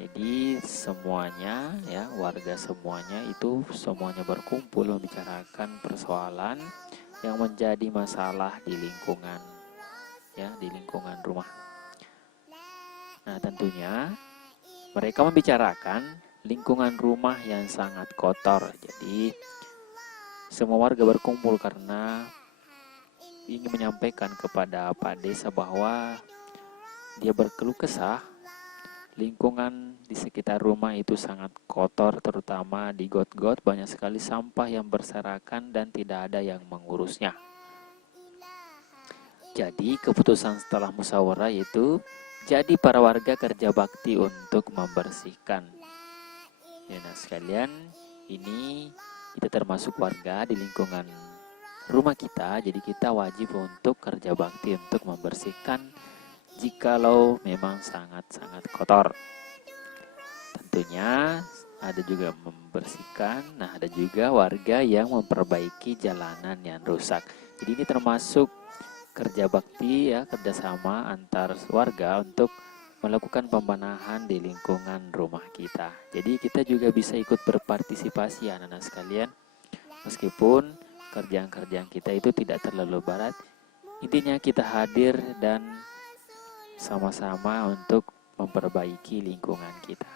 Jadi semuanya ya, warga semuanya berkumpul membicarakan persoalan yang menjadi masalah di lingkungan ya, di lingkungan rumah. Nah, tentunya mereka membicarakan lingkungan rumah yang sangat kotor. Jadi semua warga berkumpul karena ingin menyampaikan kepada Pak Desa bahwa dia berkeluh kesah lingkungan di sekitar rumah itu sangat kotor, terutama di got-got banyak sekali sampah yang berserakan dan tidak ada yang mengurusnya. Jadi keputusan setelah musyawarah yaitu jadi para warga kerja bakti untuk membersihkan. Ya, nah sekalian, ini kita termasuk warga di lingkungan rumah kita, jadi kita wajib untuk kerja bakti untuk membersihkan jikalau memang sangat-sangat kotor. Tentunya ada juga membersihkan, nah ada juga warga yang memperbaiki jalanan yang rusak. Jadi ini termasuk kerja bakti ya, kerjasama antar warga untuk melakukan pembenahan di lingkungan rumah kita. Jadi kita juga bisa ikut berpartisipasi anak-anak sekalian, meskipun kerjaan-kerjaan kita itu tidak terlalu berat. Intinya kita hadir dan sama-sama untuk memperbaiki lingkungan kita.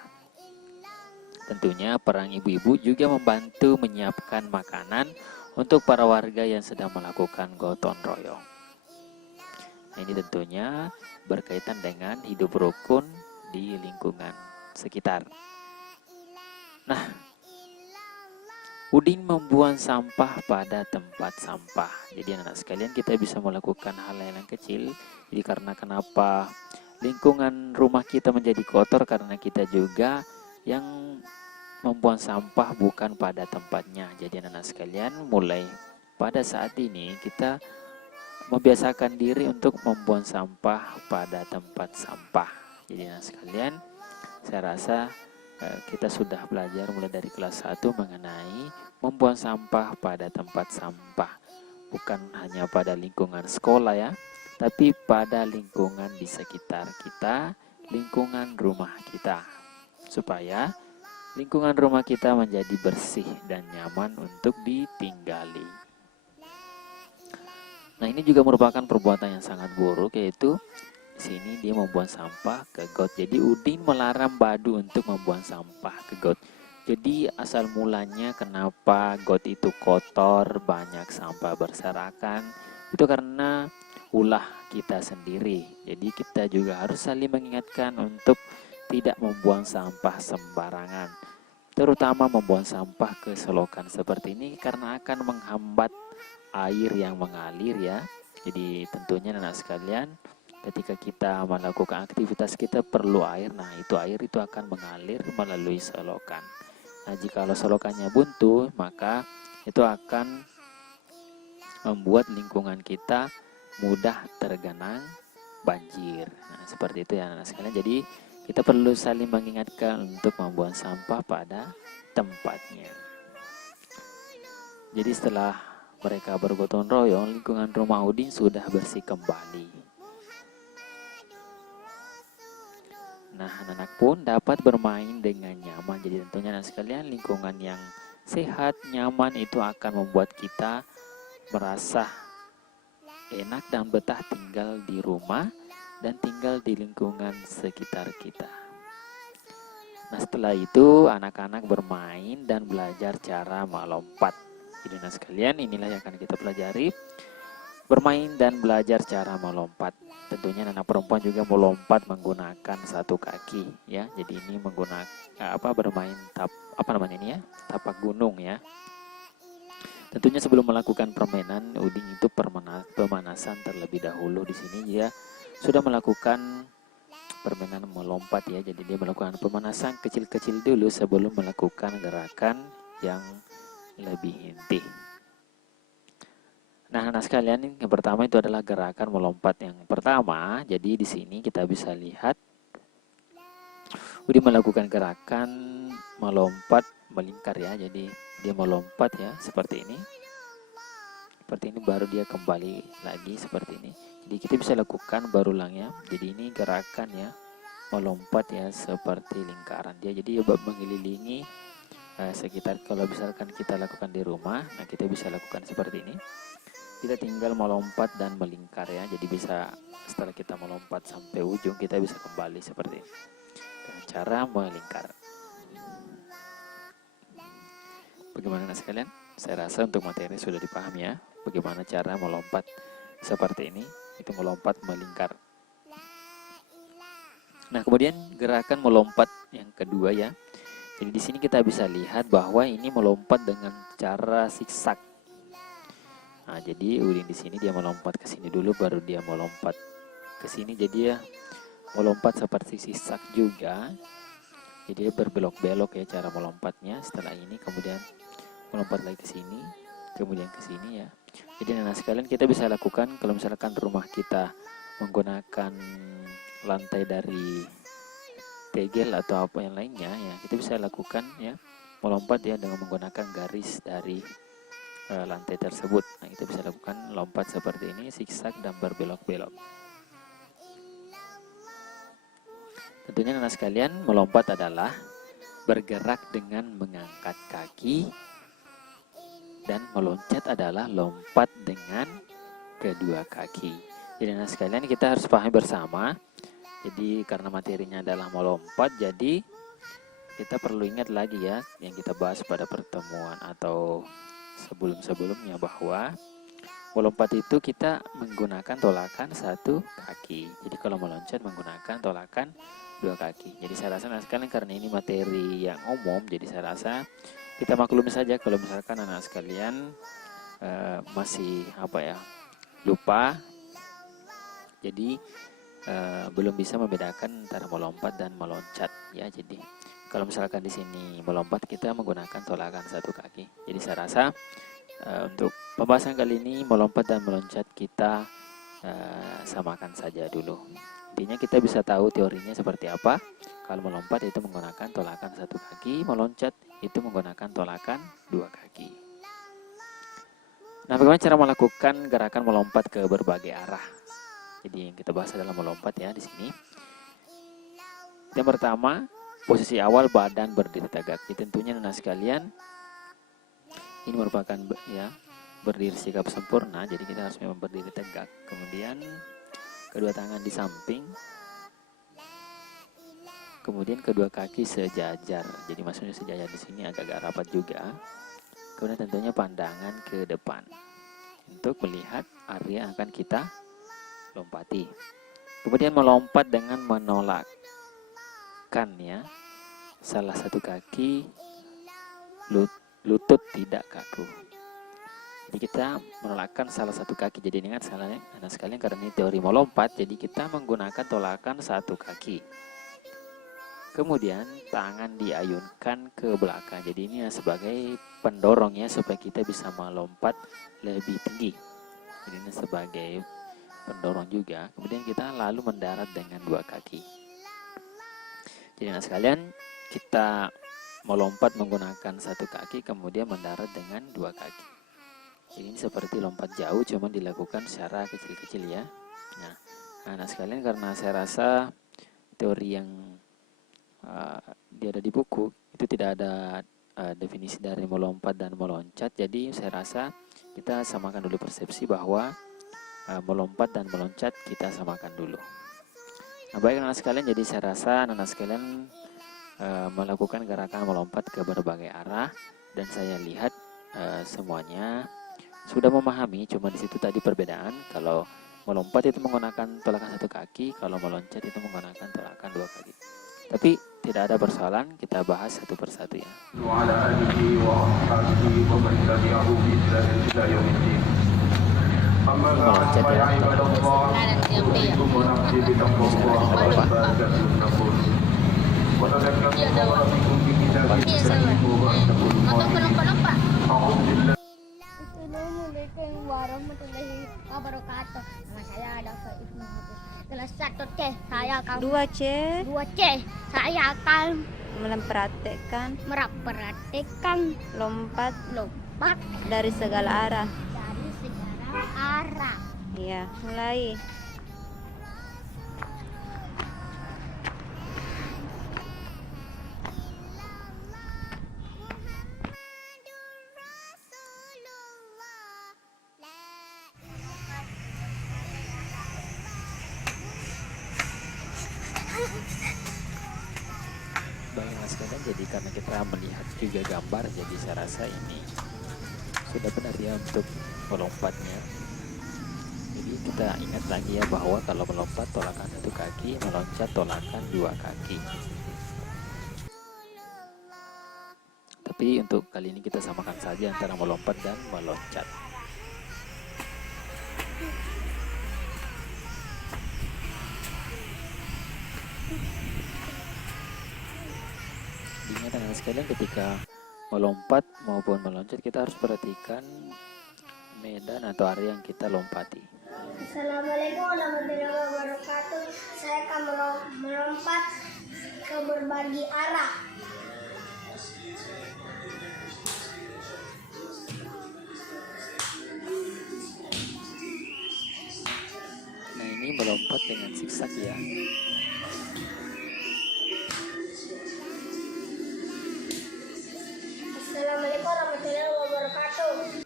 Tentunya peran ibu-ibu juga membantu menyiapkan makanan untuk para warga yang sedang melakukan gotong royong. Nah, ini tentunya berkaitan dengan hidup rukun di lingkungan sekitar. Nah, Udin membuang sampah pada tempat sampah. Jadi anak-anak sekalian, kita bisa melakukan hal yang kecil. Jadi karena kenapa lingkungan rumah kita menjadi kotor, karena kita juga yang membuang sampah bukan pada tempatnya. Jadi anak-anak sekalian, mulai pada saat ini kita membiasakan diri untuk membuang sampah pada tempat sampah. Jadi anak sekalian, saya rasa kita sudah belajar mulai dari kelas 1 mengenai membuang sampah pada tempat sampah. Bukan hanya pada lingkungan sekolah ya, tapi pada lingkungan di sekitar kita, lingkungan rumah kita. Supaya lingkungan rumah kita menjadi bersih dan nyaman untuk ditinggali. Nah, ini juga merupakan perbuatan yang sangat buruk, yaitu di sini dia membuang sampah ke got. Jadi Udin melarang Badu untuk membuang sampah ke got. Jadi asal mulanya kenapa got itu kotor, banyak sampah berserakan, itu karena ulah kita sendiri. Jadi kita juga harus saling mengingatkan untuk tidak membuang sampah sembarangan, terutama membuang sampah ke selokan seperti ini, karena akan menghambat air yang mengalir ya. Jadi tentunya anak sekalian, ketika kita melakukan aktivitas kita perlu air. Nah, itu air itu akan mengalir melalui selokan. Nah, jika selokannya buntu, maka itu akan membuat lingkungan kita mudah tergenang banjir. Nah, seperti itu ya anak sekalian. Jadi kita perlu saling mengingatkan untuk membuang sampah pada tempatnya. Jadi setelah mereka bergotong royong, lingkungan rumah Udin sudah bersih kembali. Nah, anak-anak pun dapat bermain dengan nyaman. Jadi tentunya anak sekalian, lingkungan yang sehat, nyaman itu akan membuat kita merasa enak dan betah tinggal di rumah dan tinggal di lingkungan sekitar kita. Nah, setelah itu anak-anak bermain dan belajar cara melompat. Jadi anak sekalian, inilah yang akan kita pelajari, bermain dan belajar cara melompat. Tentunya anak perempuan juga melompat menggunakan satu kaki ya. Jadi ini menggunakan bermain tapak gunung ya. Tentunya sebelum melakukan permainan, Udin itu pemanasan terlebih dahulu. Di sini dia sudah melakukan permainan melompat ya. Jadi dia melakukan pemanasan kecil-kecil dulu sebelum melakukan gerakan yang lebih inti. Nah, anak sekalian, yang pertama itu adalah gerakan melompat yang pertama. Jadi di sini kita bisa lihat Udin melakukan gerakan melompat melingkar ya. Jadi dia melompat ya seperti ini. Seperti ini, baru dia kembali lagi seperti ini. Jadi kita bisa lakukan berulangnya. Jadi ini gerakan ya melompat ya seperti lingkaran dia. Jadi mengelilingi sekitar. Kalau misalkan kita lakukan di rumah, nah kita bisa lakukan seperti ini. Kita tinggal melompat dan melingkar ya. Jadi bisa setelah kita melompat sampai ujung, kita bisa kembali seperti ini dengan cara melingkar. Bagaimana sekalian? Saya rasa untuk materi sudah dipahami ya. Bagaimana cara melompat seperti ini, itu melompat melingkar. Nah, kemudian gerakan melompat yang kedua ya. Jadi di sini kita bisa lihat bahwa ini melompat dengan cara zigzag. Nah, jadi Udin di sini dia melompat ke sini dulu, baru dia melompat ke sini. Jadi dia melompat seperti zigzag juga. Jadi dia berbelok-belok ya cara melompatnya. Setelah ini kemudian melompat lagi ke sini, kemudian ke sini ya. Jadi anak sekalian, kita bisa lakukan kalau misalkan rumah kita menggunakan lantai dari tegel atau apa yang lainnya ya, kita bisa lakukan ya melompat ya dengan menggunakan garis dari lantai tersebut. Nah, kita bisa lakukan lompat seperti ini, zigzag dan berbelok-belok. Tentunya anak sekalian, melompat adalah bergerak dengan mengangkat kaki, dan meloncat adalah lompat dengan kedua kaki. Jadi anak sekalian, kita harus pahami bersama. Jadi karena materinya adalah melompat, jadi kita perlu ingat lagi ya yang kita bahas pada pertemuan atau sebelum-sebelumnya, bahwa melompat itu kita menggunakan tolakan satu kaki. Jadi kalau meloncat menggunakan tolakan dua kaki. Jadi saya rasa anak sekalian, karena ini materi yang umum, jadi saya rasa kita maklumi saja kalau misalkan anak sekalian masih lupa. Jadi belum bisa membedakan antara melompat dan meloncat ya. Jadi kalau misalkan di sini melompat, kita menggunakan tolakan satu kaki. Jadi saya rasa untuk pembahasan kali ini melompat dan meloncat kita samakan saja dulu. Intinya kita bisa tahu teorinya seperti apa. Kalau melompat itu menggunakan tolakan satu kaki, meloncat itu menggunakan tolakan dua kaki. Nah, bagaimana cara melakukan gerakan melompat ke berbagai arah? Jadi yang kita bahas adalah melompat ya di sini. Yang pertama, posisi awal badan berdiri tegak. Jadi tentunya anak sekalian, ini merupakan berdiri sikap sempurna. Jadi kita harus memang berdiri tegak. Kemudian kedua tangan di samping. Kemudian kedua kaki sejajar. Jadi maksudnya sejajar di sini agak-agak rapat juga. Kemudian tentunya pandangan ke depan untuk melihat area yang akan kita lompati. Kemudian melompat dengan menolakkan ya salah satu kaki, lutut tidak kaku. Jadi kita menolakkan salah satu kaki. Jadi ingat salahnya anak sekalian, karena ini teori melompat, jadi kita menggunakan tolakan satu kaki. Kemudian tangan diayunkan ke belakang. Jadi ini sebagai pendorongnya supaya kita bisa melompat lebih tinggi. Jadi ini sebagai pendorong juga. Kemudian kita lalu mendarat dengan dua kaki. Jadi anak sekalian, kita melompat menggunakan satu kaki, kemudian mendarat dengan dua kaki. Jadi ini seperti lompat jauh, cuma dilakukan secara kecil-kecil ya. Nah, anak sekalian, karena saya rasa teori yang dia ada di buku itu tidak ada definisi dari melompat dan meloncat. Jadi saya rasa kita samakan dulu persepsi bahwa melompat dan meloncat kita samakan dulu. Nah, baik anak sekalian, jadi saya rasa anak sekalian melakukan gerakan melompat ke berbagai arah, dan saya lihat semuanya sudah memahami. Cuma di situ tadi perbedaan, kalau melompat itu menggunakan tolakan satu kaki, kalau meloncat itu menggunakan tolakan dua kaki. Tapi tidak ada persoalan, kita bahas satu persatu ya. Meloncat ya. Assalamualaikum warahmatullahi wabarakatuh. Nama saya Dafa Ibnu Hafiz. Kelas 1 C, saya akan 2C 2C, saya akan mempraktekkan mempraktekkan lompat lompat dari segala arah. dari segala arah. Ya, mulai. Baik mas sekalian, jadi karena kita melihat juga gambar, jadi saya rasa ini sudah benar ya untuk melompatnya. Jadi kita ingat lagi ya bahwa kalau melompat tolakan satu kaki, meloncat tolakan dua kaki. Tapi untuk kali ini kita samakan saja antara melompat dan meloncat. Ingat anak sekalian, ketika melompat maupun meloncat kita harus perhatikan medan atau area yang kita lompati. Assalamualaikum warahmatullahi wabarakatuh. Saya akan melompat ke berbagai arah. zigzag ya. Assalamualaikum warahmatullahi wabarakatuh.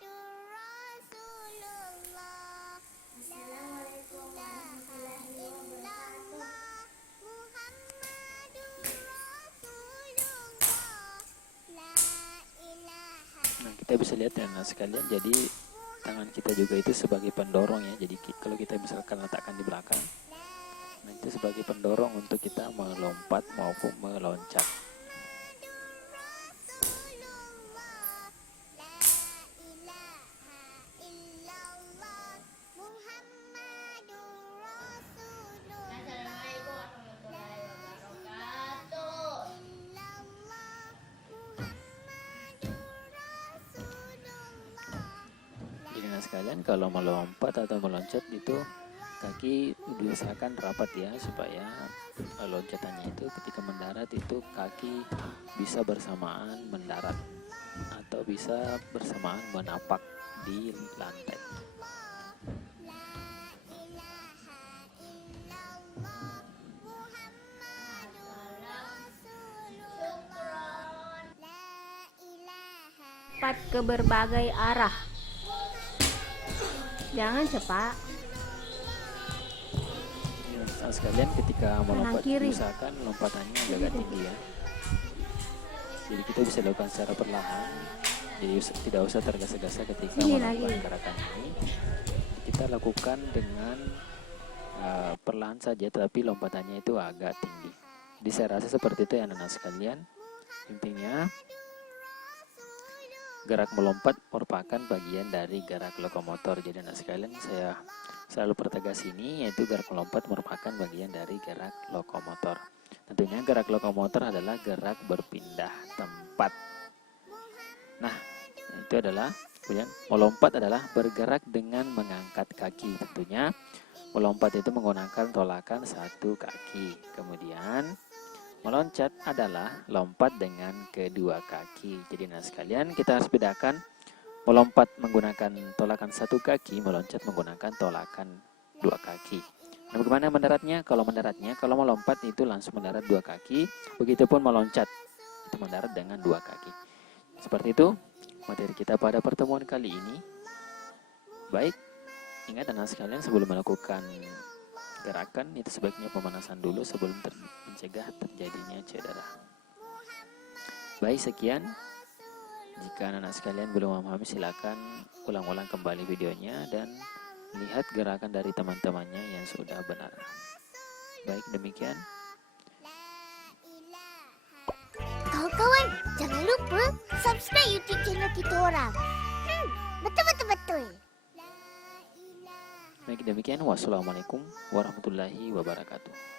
Nah, kita bisa lihat ya anak sekalian, jadi tangan kita juga itu sebagai pendorong ya. Jadi kalau kita misalkan letakkan di belakang, nah itu sebagai pendorong untuk kita melompat maupun meloncat. Assalamualaikum warahmatullahi wabarakatuh. Jadi anak sekalian, kalau melompat atau meloncat itu kaki diusahakan rapat ya, supaya loncatannya itu ketika mendarat itu kaki bisa bersamaan mendarat atau bisa bersamaan menapak di lantai. Lompat ke berbagai arah. Jangan cepat. Nah, sekalian ketika melompat kiri. usahakan lompatannya agak tinggi ya. Jadi kita bisa lakukan secara perlahan. Jadi tidak usah tergesa-gesa ketika Sini melakukan lagi. gerakan ini. Kita lakukan dengan perlahan saja, tapi lompatannya itu agak tinggi. Jadi saya rasa seperti itu ya anak-anak sekalian. Intinya gerak melompat merupakan bagian dari gerak lokomotor. Jadi anak sekalian, saya selalu pertegas ini, yaitu gerak melompat merupakan bagian dari gerak lokomotor. Tentunya gerak lokomotor adalah gerak berpindah tempat. Nah, itu adalah kemudian melompat adalah bergerak dengan mengangkat kaki. Tentunya melompat itu menggunakan tolakan satu kaki. Kemudian meloncat adalah lompat dengan kedua kaki. Jadi nah sekalian, kita harus bedakan melompat menggunakan tolakan satu kaki, meloncat menggunakan tolakan dua kaki. Nah, bagaimana mendaratnya? Kalau melompat itu langsung mendarat dua kaki, begitupun meloncat itu mendarat dengan dua kaki. Seperti itu materi kita pada pertemuan kali ini. Baik, ingat anak sekalian, sebelum melakukan gerakan itu sebaiknya pemanasan dulu sebelum mencegah terjadinya cedera. Baik, sekian. Jika anak sekalian belum memahami, silakan ulang-ulang kembali videonya dan lihat gerakan dari teman-temannya yang sudah benar. Baik, demikian. Kawan-kawan, jangan lupa subscribe YouTube channel kita orang. Betul. Baik, demikian. Wassalamualaikum warahmatullahi wabarakatuh.